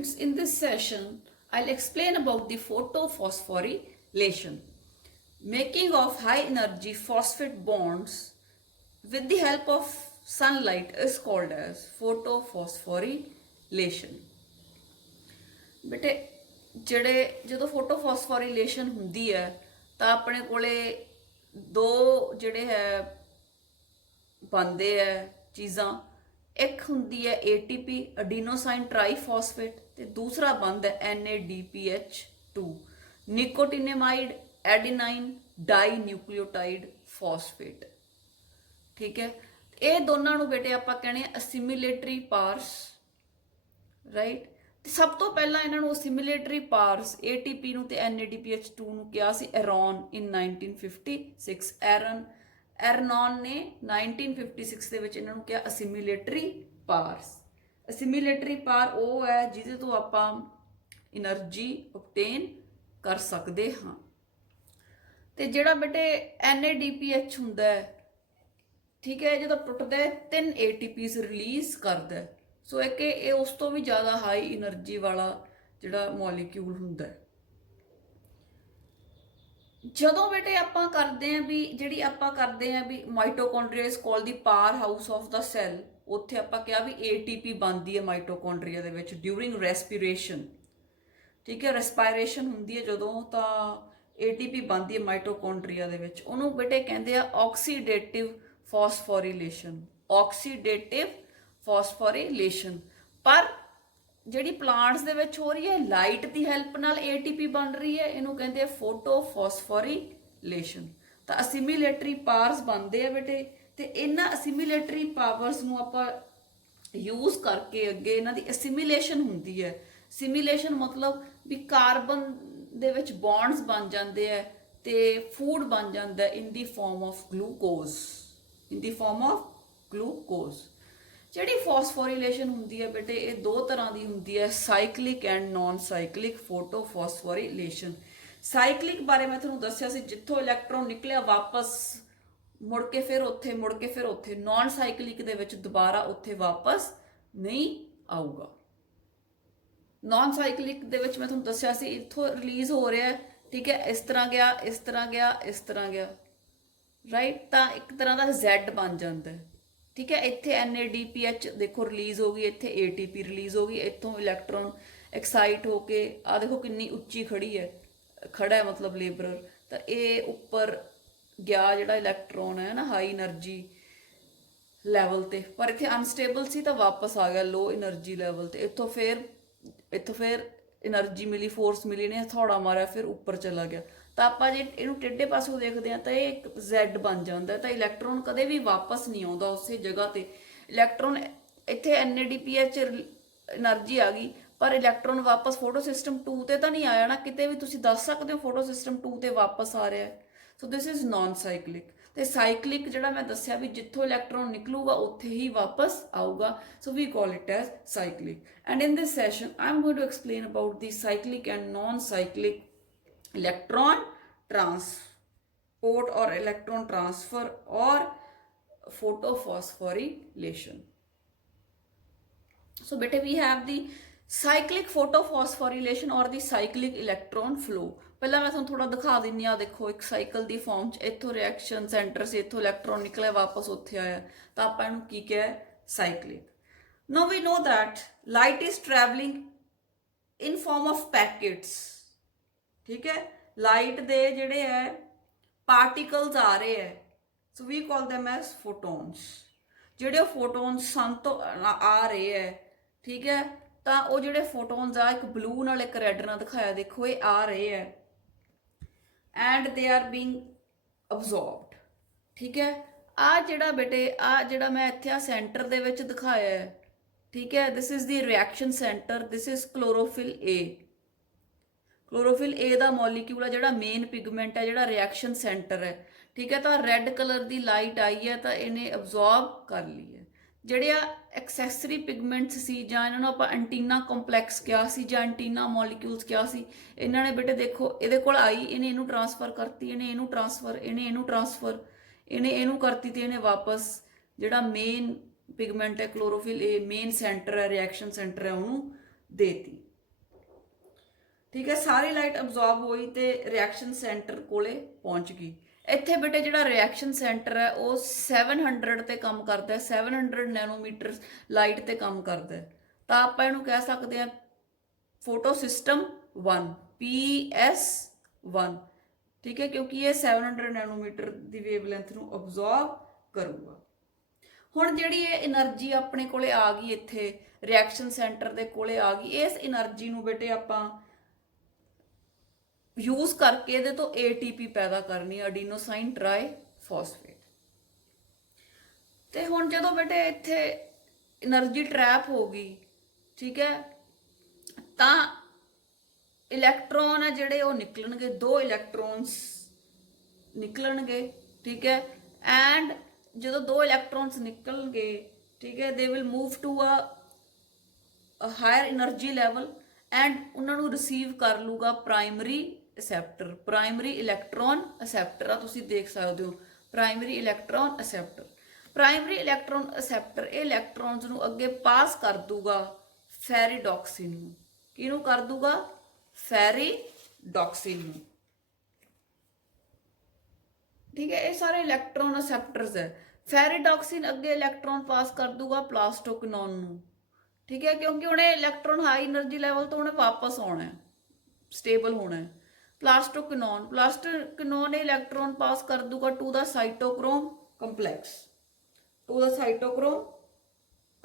In this session, I'll explain about the photophosphorylation, making of high energy phosphate bonds with the help of sunlight is called as photophosphorylation. ਬੇਟੇ ਜਦੋਂ ਫੋਟੋਫਾਸਫੋਰੀਲੇਸ਼ਨ ਹੁੰਦੀ ਹੈ ਤਾਂ ਆਪਣੇ ਕੋਲੇ ਦੋ ਜਿਹੜੇ ਹੈ ਬਣਦੇ ਹੈ ਚੀਜ਼ਾਂ। ਇੱਕ ਹੁੰਦੀ ਹੈ ATP ਅਡੀਨੋਸਾਈਨ ਟ੍ਰਾਈਫਾਸਫੇਟ ਤੇ ਦੂਸਰਾ ਬਣਦਾ NADPH2 ਨਿਕੋਟਿਨੇਮਾਈਡ ਐਡੀਨਾਈਨ ਡਾਈ ਨਿਊਕਲੀਓਟਾਈਡ ਫਾਸਫੇਟ। ਠੀਕ ਹੈ, ਇਹ ਦੋਨਾਂ ਨੂੰ ਬੇਟੇ ਆਪਾਂ ਕਹਿੰਦੇ ਅਸਿਮਿਲੇਟਰੀ ਪਾਰਸ, ਰਾਈਟ। ਤੇ ਸਭ ਤੋਂ ਪਹਿਲਾਂ ਇਹਨਾਂ ਨੂੰ ਅਸਿਮਿਲੇਟਰੀ ਪਾਰਸ ATP ਨੂੰ ਤੇ NADPH2 ਨੂੰ ਕਿਹਾ ਸੀ ਐਰੋਨ ਇਨ 1956। ਐਰਨੌਨ ਨੇ 1956 ਦੇ ਵਿੱਚ ਇਹਨਾਂ ਨੂੰ ਕਿਹਾ ਅਸਿਮਿਲੇਟਰੀ ਪਾਰਸ। ਅਸਿਮਿਲੇਟਰੀ ਪਾਰ ਉਹ ਹੈ ਜਿਹਦੇ ਤੋਂ ਆਪਾਂ એનર્ਜੀ ਓਬਟੇਨ ਕਰ ਸਕਦੇ ਹਾਂ। ਤੇ ਜਿਹੜਾ ਬੇਟੇ NADPH ਹੁੰਦਾ ਹੈ, ਠੀਕ ਹੈ, ਜਦੋਂ ਟੁੱਟਦਾ ਹੈ 3 ATPs ਰਿਲੀਜ਼ ਕਰਦਾ ਹੈ। ਸੋ ਇਹ ਕਿ ਇਹ ਉਸ ਤੋਂ ਵੀ ਜ਼ਿਆਦਾ ਹਾਈ એનર્ਜੀ ਵਾਲਾ ਜਿਹੜਾ ਮੋਲੀਕਿਊਲ ਹੁੰਦਾ ਹੈ। ਜਦੋਂ ਬੇਟੇ ਆਪਾਂ ਕਰਦੇ ਆਂ ਵੀ ਜਿਹੜੀ ਆਪਾਂ ਕਰਦੇ ਆਂ ਵੀ mitochondria is called the power house of the cell, ਉੱਥੇ ਆਪਾਂ ਕਿਹਾ ਵੀ ATP ਬਣਦੀ ਹੈ ਮਾਈਟੋਕੌਂਡਰੀਆ ਦੇ ਵਿੱਚ ਡਿਊਰਿੰਗ ਰੈਸਪੀਰੇਸ਼ਨ। ਠੀਕ ਹੈ, ਰੈਸਪਾਇਰੇਸ਼ਨ ਹੁੰਦੀ ਹੈ ਜਦੋਂ ਤਾਂ ATP ਬਣਦੀ ਹੈ ਮਾਈਟੋਕੌਂਡਰੀਆ ਦੇ ਵਿੱਚ। ਉਹਨੂੰ ਬੇਟੇ ਕਹਿੰਦੇ ਆ ਆਕਸੀਡੇਟਿਵ ਫਾਸਫੋਰੀਲੇਸ਼ਨ, ਆਕਸੀਡੇਟਿਵ ਫਾਸਫੋਰੀਲੇਸ਼ਨ। ਪਰ ਜਿਹੜੀ ਪਲਾਂਟਸ ਦੇ ਵਿੱਚ ਹੋ ਰਹੀ ਹੈ ਲਾਈਟ ਦੀ ਹੈਲਪ ਨਾਲ ATP ਬਣ ਰਹੀ ਹੈ, ਇਹਨੂੰ ਕਹਿੰਦੇ ਆ ਫੋਟੋਫਾਸਫੋਰੀਲੇਸ਼ਨ। ਤਾਂ ਅਸਿਮਿਲੇਟਰੀ ਪਾਵਰਸ ਬਣਦੇ ਆ ਬੇਟੇ, ਤੇ ਇਹਨਾਂ ਅਸਿਮਿਲੇਟਰੀ ਪਾਵਰਸ ਨੂੰ ਆਪਾਂ ਯੂਜ਼ ਕਰਕੇ ਅੱਗੇ ਇਹਨਾਂ ਦੀ ਅਸਿਮਿਲੇਸ਼ਨ ਹੁੰਦੀ ਹੈ। ਸਿਮਿਲੇਸ਼ਨ ਮਤਲਬ ਵੀ ਕਾਰਬਨ ਦੇ ਵਿੱਚ ਬੌਂਡਸ ਬਣ ਜਾਂਦੇ ਆ ਤੇ ਫੂਡ ਬਣ ਜਾਂਦਾ ਇਨ ਦੀ farm of glucose, in the farm of glucose. ਜਿਹੜੀ ਫਾਸਫੋਰੀਲੇਸ਼ਨ ਹੁੰਦੀ ਹੈ ਬੇਟੇ ਇਹ ਦੋ ਤਰ੍ਹਾਂ ਦੀ ਹੁੰਦੀ ਹੈ, ਸਾਈਕਲਿਕ ਐਂਡ ਨਾਨ ਸਾਈਕਲਿਕ ਫੋਟੋਫਾਸਫੋਰੀਲੇਸ਼ਨ। ਸਾਈਕਲਿਕ ਬਾਰੇ ਮੈਂ ਤੁਹਾਨੂੰ ਦੱਸਿਆ ਸੀ, ਜਿੱਥੋਂ ਇਲੈਕਟ੍ਰੋਨ ਨਿਕਲਿਆ ਵਾਪਸ ਮੁੜ ਕੇ ਫਿਰ ਉੱਥੇ, ਮੁੜ ਕੇ ਫਿਰ ਉੱਥੇ। ਨਾਨ ਸਾਈਕਲਿਕ ਦੇ ਵਿੱਚ ਦੁਬਾਰਾ ਉੱਥੇ ਵਾਪਸ ਨਹੀਂ ਆਊਗਾ। ਨਾਨ ਸਾਈਕਲਿਕ ਦੇ ਵਿੱਚ ਮੈਂ ਤੁਹਾਨੂੰ ਦੱਸਿਆ ਸੀ ਇੱਥੋਂ ਰਿਲੀਜ਼ ਹੋ ਰਿਹਾ, ਠੀਕ ਹੈ, ਇਸ ਤਰ੍ਹਾਂ ਗਿਆ, ਇਸ ਤਰ੍ਹਾਂ ਗਿਆ, ਇਸ ਤਰ੍ਹਾਂ ਗਿਆ, ਰਾਈਟ। ਤਾਂ ਇੱਕ ਤਰ੍ਹਾਂ ਦਾ Z ਬਣ ਜਾਂਦਾ ਹੈ। ਠੀਕ ਹੈ, ਇੱਥੇ NADPH ਦੇਖੋ ਰਿਲੀਜ਼ ਹੋ ਗਈ, ਇੱਥੇ ATP ਰਿਲੀਜ਼ ਹੋ ਗਈ, ਇੱਥੋਂ ਇਲੈਕਟ੍ਰੋਨ ਐਕਸਾਈਟ ਹੋ ਕੇ ਆ ਦੇਖੋ ਕਿੰਨੀ ਉੱਚੀ ਖੜੀ ਹੈ, ਖੜਾ ਹੈ ਮਤਲਬ ਲੇਬਰਰ। ਤਾਂ ਇਹ ਉੱਪਰ ਗਿਆ ਜਿਹੜਾ ਇਲੈਕਟ੍ਰੋਨ ਹੈ ਨਾ ਹਾਈ એનર્ਜੀ ਲੈਵਲ ਤੇ, ਪਰ ਇੱਥੇ ਅਨਸਟੇਬਲ ਸੀ ਤਾਂ ਵਾਪਸ ਆ ਗਿਆ ਲੋ એનર્ਜੀ ਲੈਵਲ ਤੇ। ਇੱਥੋਂ ਫਿਰ એનર્ਜੀ ਮਿਲੀ, ਫੋਰਸ ਮਿਲੀ, ਨੇ ਥੋੜਾ ਮਾਰਿਆ, ਫਿਰ ਉੱਪਰ ਚਲਾ ਗਿਆ। ਤਾਂ ਆਪਾਂ ਜੇ ਇਹਨੂੰ ਟੇਢੇ ਪਾਸੋਂ ਦੇਖਦੇ ਹਾਂ ਤਾਂ ਇਹ ਇੱਕ Z ਬਣ ਜਾਂਦਾ। ਤਾਂ ਇਲੈਕਟ੍ਰੋਨ ਕਦੇ ਵੀ ਵਾਪਸ ਨਹੀਂ ਆਉਂਦਾ ਉਸੇ ਜਗ੍ਹਾ ਤੇ। ਇਲੈਕਟ੍ਰੋਨ ਇੱਥੇ NADPH એનર્ਜੀ ਆ ਗਈ, ਪਰ ਇਲੈਕਟ੍ਰੋਨ ਵਾਪਸ ਫੋਟੋ ਸਿਸਟਮ 2 ਤੇ ਤਾਂ ਨਹੀਂ ਆਇਆ ਨਾ। ਕਿਤੇ ਵੀ ਤੁਸੀਂ ਦੱਸ ਸਕਦੇ ਹੋ ਫੋਟੋ ਸਿਸਟਮ 2 ਤੇ ਵਾਪਸ ਆ ਰਿਹਾ ਹੈ। ਸੋ ਦਿਸ ਇਜ਼ ਨਾਨ ਸਾਈਕਲਿਕ। ਤੇ ਸਾਈਕਲਿਕ ਜਿਹੜਾ ਮੈਂ ਦੱਸਿਆ ਵੀ ਜਿੱਥੋਂ ਇਲੈਕਟ੍ਰੋਨ ਨਿਕਲੂਗਾ ਉੱਥੇ ਹੀ ਵਾਪਸ ਆਊਗਾ। So we call it as cyclic. And in this session I am going to explain about the cyclic and non cyclic electron transport or electron transfer or photophosphorylation. So beta we have the cyclic photophosphorylation or the cyclic electron flow. ਪਹਿਲਾਂ ਮੈਂ ਤੁਹਾਨੂੰ ਥੋੜਾ ਦਿਖਾ ਦਿੰਨੀ ਆ, ਦੇਖੋ ਇੱਕ cycle ਦੀ farm ਚ ਇੱਥੋਂ ਰਿਐਕਸ਼ਨ ਸੈਂਟਰ ਸੇ ਇੱਥੋਂ ਇਲੈਕਟ੍ਰੋਨ ਨਿਕਲਿਆ ਵਾਪਸ ਉੱਥੇ ਆਇਆ, ਤਾਂ ਆਪਾਂ ਇਹਨੂੰ ਕੀ ਕਿਹਾ ਸਾਈਕਲਿਕ। Now we know that light is traveling in form of packets. ਠੀਕ ਹੈ, ਲਾਈਟ ਦੇ ਜਿਹੜੇ ਹੈ ਪਾਰਟੀਕਲਸ ਆ ਰਹੇ ਹੈ, ਸੋ we call them as photons। ਜਿਹੜੇ ਫੋਟੋਨਸ ਸਨ ਤੋਂ ਆ ਰਹੇ ਹੈ, ਠੀਕ ਹੈ, ਤਾਂ ਉਹ ਜਿਹੜੇ ਫੋਟੋਨਸ ਆ ਇੱਕ ਬਲੂ ਨਾਲ ਇੱਕ ਰੈੱਡ ਨਾਲ ਦਿਖਾਇਆ, ਦੇਖੋ ਇਹ ਆ ਰਹੇ ਹੈ ਐਂਡ ਦੇ ਆਰ ਬੀਇੰਗ ਅਬਜ਼ੋਰਬਡ। ਠੀਕ ਹੈ, ਆ ਜਿਹੜਾ ਬੇਟੇ ਆ ਜਿਹੜਾ ਮੈਂ ਇੱਥੇ ਆ ਸੈਂਟਰ ਦੇ ਵਿੱਚ ਦਿਖਾਇਆ ਹੈ, ਠੀਕ ਹੈ, ਦਿਸ is the reaction centre, this is chlorophyll A। Chlorophyll A the molecule ਹੈ ਜਿਹੜਾ ਮੇਨ ਪਿਗਮੈਂਟ ਹੈ, ਜਿਹੜਾ ਰਿਐਕਸ਼ਨ ਸੈਂਟਰ ਹੈ। ਠੀਕ ਹੈ, ਤਾਂ ਰੈੱਡ ਕਲਰ ਦੀ ਲਾਈਟ ਆਈ ਹੈ ਤਾਂ ਇਹਨੇ ਅਬਜ਼ੋਰਬ ਕਰ ਲਈ ਹੈ। ਜਿਹੜੇ ਆ ਐਕਸੈਸਰੀ ਪਿਗਮੈਂਟਸ ਸੀ, ਜਾਂ ਇਹਨਾਂ ਨੂੰ ਆਪਾਂ ਐਂਟੀਨਾ ਕੰਪਲੈਕਸ ਕਿਹਾ ਸੀ ਜਾਂ ਐਂਟੀਨਾ ਮੋਲੀਕਿਊਲਸ ਕਿਹਾ ਸੀ, ਇਹਨਾਂ ਨੇ ਬੇਟੇ ਦੇਖੋ ਇਹਦੇ ਕੋਲ ਆਈ, ਇਹਨੇ ਇਹਨੂੰ ਟਰਾਂਸਫਰ ਕਰਤੀ, ਇਹਨੇ ਇਹਨੂੰ ਟਰਾਂਸਫਰ, ਇਹਨੇ ਇਹਨੂੰ ਟਰਾਂਸਫਰ, ਇਹਨੇ ਇਹਨੂੰ ਕਰਤੀ, ਤੇ ਇਹਨੇ ਵਾਪਸ ਜਿਹੜਾ ਮੇਨ ਪਿਗਮੈਂਟ ਹੈ ਕਲੋਰੋਫਿਲ A ਮੇਨ ਸੈਂਟਰ ਹੈ, ਰਿਐਕਸ਼ਨ ਸੈਂਟਰ ਹੈ, ਉਹਨੂੰ ਦੇਤੀ। ठीक है, सारी लाइट अब्जॉर्ब हुई तो रिएक्शन सेंटर कोले पहुंच गई। ਇੱਥੇ ਬੇਟੇ ਜਿਹੜਾ ਰਿਐਕਸ਼ਨ ਸੈਂਟਰ ਹੈ ਉਹ 700 ਤੇ ਕੰਮ ਕਰਦਾ ਹੈ, 700 ਨੈਨੋਮੀਟਰ ਲਾਈਟ ਤੇ ਕੰਮ ਕਰਦਾ ਹੈ। ਤਾਂ ਆਪਾਂ ਇਹਨੂੰ ਕਹਿ ਸਕਦੇ ਹਾਂ ਫੋਟੋ ਸਿਸਟਮ 1 PS1, ਠੀਕ ਹੈ, ਕਿਉਂਕਿ ਇਹ 700 ਨੈਨੋਮੀਟਰ ਦੀ ਵੇਵਲੈਂਥ ਨੂੰ ਅਬਜ਼ੌਰਬ ਕਰੂਗਾ। ਹੁਣ ਜਿਹੜੀ ਇਹ એનર્ਜੀ ਆਪਣੇ ਕੋਲੇ ਆ ਗਈ ਇੱਥੇ ਰਿਐਕਸ਼ਨ ਸੈਂਟਰ ਦੇ ਕੋਲੇ ਆ ਗਈ, ਇਸ એનર્ਜੀ ਨੂੰ ਬੇਟੇ ਆਪਾਂ यूज करके ਇਹਦੇ ਤੋਂ ATP ਪੈਦਾ ਕਰਨੀ, ਅਡੀਨੋਸਾਈਨ ਟ੍ਰਾਈ ਫਾਸਫੇਟ। ਤੇ ਹੁਣ ਜਦੋਂ ਬੇਟੇ ਇੱਥੇ એનર્ਜੀ ਟਰੈਪ ਹੋ ਗਈ, ਠੀਕ ਹੈ, ਤਾਂ ਇਲੈਕਟ੍ਰੋਨ ਆ ਜਿਹੜੇ ਉਹ ਨਿਕਲਣਗੇ, 2 ਇਲੈਕਟ੍ਰੋਨਸ ਨਿਕਲਣਗੇ, ਠੀਕ ਹੈ। ਐਂਡ ਜਦੋਂ 2 ਇਲੈਕਟ੍ਰੋਨਸ ਨਿਕਲਣਗੇ, ਠੀਕ ਹੈ, they will move to a higher energy level and ਉਹਨਾਂ ਨੂੰ ਰਿਸੀਵ ਕਰ ਲੂਗਾ primary acceptor. Primary electron acceptor ਆ, ਤੁਸੀਂ ਦੇਖ ਸਕਦੇ ਹੋ primary electron acceptor. Primary electron acceptor ਇਹ ਇਲੈਕਟ੍ਰੋਨਸ ਨੂੰ ਅੱਗੇ ਪਾਸ ਕਰ ਦੂਗਾ ਫੈਰੀਡੌਕਸਿਨ ਨੂੰ। ਕਿਹਨੂੰ ਕਰ ਦੂਗਾ? ਫੈਰੀਡੌਕਸਿਨ ਨੂੰ, ਠੀਕ ਹੈ। ਇਹ ਸਾਰੇ ਇਲੈਕਟ੍ਰੋਨ ਅਸੈਪਟਰਸ ਹੈ। ਫੈਰੀਡੌਕਸਿਨ ਅੱਗੇ ਇਲੈਕਟ੍ਰੋਨ ਪਾਸ ਕਰ ਦੂਗਾ ਪਲਾਸਟੋਕਿਨੋਨ ਨੂੰ, ਠੀਕ ਹੈ, ਕਿਉਂਕਿ ਉਹਨੇ ਇਲੈਕਟ੍ਰੋਨ ਹਾਈ એનર્ਜੀ ਲੈਵਲ ਤੋਂ ਉਹਨੇ ਵਾਪਸ ਆਉਣਾ ਹੈ, ਸਟੇਬਲ ਹੋਣਾ ਹੈ। ਪਲਾਸਟੋਕਿਨੋਨ ਇਲੈਕਟ੍ਰੋਨ ਪਾਸ ਕਰ ਦੂਗਾ to the cytochrome complex, to the cytochrome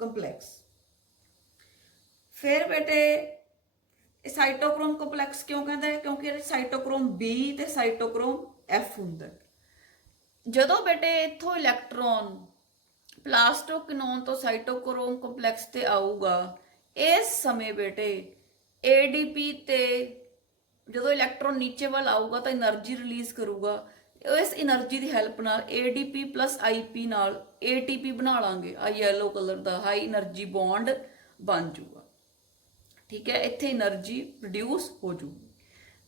complex. ਫਿਰ ਬੇਟੇ ਇਹ ਸਾਈਟੋਕ੍ਰੋਮ ਕੰਪਲੈਕਸ ਕਿਉਂ ਕਹਿੰਦਾ ਹੈ? ਕਿਉਂਕਿ ਇਹ ਸਾਈਟੋਕ੍ਰੋਮ B ਤੇ ਸਾਈਟੋਕ੍ਰੋਮ F ਹੁੰਦਾ। ਜਦੋਂ ਬੇਟੇ ਇੱਥੋਂ ਇਲੈਕਟ੍ਰੋਨ ਪਲਾਸਟੋਕਿਨੋਨ ਤੋਂ ਸਾਈਟੋਕ੍ਰੋਮ ਕੰਪਲੈਕਸ ਤੇ ਆਊਗਾ, ਇਸ ਸਮੇਂ ਬੇਟੇ ADP ਤੇ ਜਦੋਂ ਇਲੈਕਟ੍ਰੋਨ ਨੀਚੇ ਵੱਲ ਆਊਗਾ ਤਾਂ એનર્ਜੀ ਰਿਲੀਜ਼ ਕਰੂਗਾ। ਇਸ એનર્ਜੀ ਦੀ ਹੈਲਪ ਨਾਲ ADP plus IP ਨਾਲ ATP ਬਣਾ ਲਾਂਗੇ, ਆ ਯੈਲੋ ਕਲਰ ਦਾ ਹਾਈ એનર્ਜੀ ਬੌਂਡ ਬਣ ਜੂਗਾ, ਠੀਕ ਹੈ। ਇੱਥੇ એનર્ਜੀ ਪ੍ਰੋਡਿਊਸ ਹੋ ਜੂਗੀ।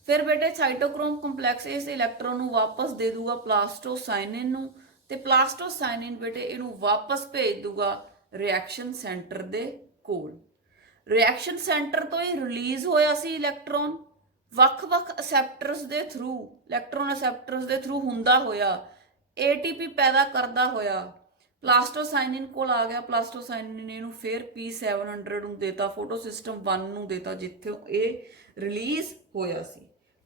ਫਿਰ ਬੇਟੇ ਸਾਈਟੋਕ੍ਰੋਮ ਕੰਪਲੈਕਸ ਇਸ ਇਲੈਕਟ੍ਰੋਨ ਨੂੰ ਵਾਪਸ ਦੇ ਦੂਗਾ ਪਲਾਸਟੋਸਾਇਨਿਨ ਨੂੰ, ਤੇ ਪਲਾਸਟੋਸਾਇਨਿਨ ਬੇਟੇ ਇਹਨੂੰ ਵਾਪਸ ਭੇਜ ਦੂਗਾ ਰਿਐਕਸ਼ਨ ਸੈਂਟਰ ਦੇ ਕੋਲ। ਰਿਐਕਸ਼ਨ ਸੈਂਟਰ ਤੋਂ ਹੀ ਰਿਲੀਜ਼ ਹੋਇਆ ਸੀ ਇਲੈਕਟ੍ਰੋਨ ਵੱਖ-ਵੱਖ ਅਸੈਪਟਰਸ ਦੇ ਥਰੂ, ਇਲੈਕਟ੍ਰੋਨ ਅਸੈਪਟਰਸ ਦੇ ਥਰੂ ਹੁੰਦਾ ਹੋਇਆ ATP ਪੈਦਾ ਕਰਦਾ ਹੋਇਆ ਪਲਾਸਟੋਸਾਇਨਿਨ ਕੋਲ ਆ ਗਿਆ। ਪਲਾਸਟੋਸਾਇਨਿਨ ਨੇ ਇਹਨੂੰ ਫਿਰ P700 ਨੂੰ ਦੇਤਾ, ਫੋਟੋ ਸਿਸਟਮ 1 ਨੂੰ ਦੇਤਾ, ਜਿੱਥੇ ਇਹ ਰਿਲੀਜ਼ ਹੋਇਆ ਸੀ।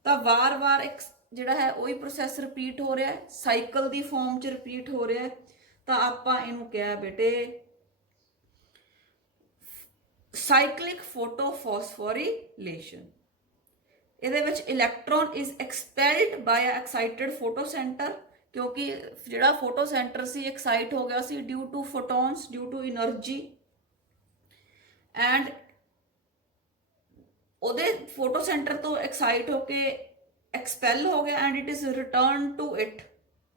ਤਾਂ ਵਾਰ-ਵਾਰ ਇੱਕ ਜਿਹੜਾ ਹੈ ਉਹੀ ਪ੍ਰੋਸੈਸ ਰਿਪੀਟ ਹੋ ਰਿਹਾ ਹੈ, ਸਾਈਕਲ ਦੀ ਫਾਰਮ 'ਚ ਰਿਪੀਟ ਹੋ ਰਿਹਾ ਹੈ। ਤਾਂ ਆਪਾਂ ਇਹਨੂੰ ਕਿਹਾ ਬੇਟੇ ਸਾਈਕਲਿਕ ਫੋਟੋਫਾਸਫੋਰੀਲੇਸ਼ਨ। ਇਹਦੇ ਵਿੱਚ electron is expelled by a excited photo centre, ਕਿਉਂਕਿ ਜਿਹੜਾ ਫੋਟੋ ਸੈਂਟਰ ਸੀ ਐਕਸਾਈਟ ਹੋ ਗਿਆ ਸੀ due to photons, due to energy, and ਉਹਦੇ ਫੋਟੋ ਸੈਂਟਰ ਤੋਂ ਐਕਸਾਈਟ ਹੋ ਕੇ ਐਕਸਪੈਲ ਹੋ ਗਿਆ and it is return to it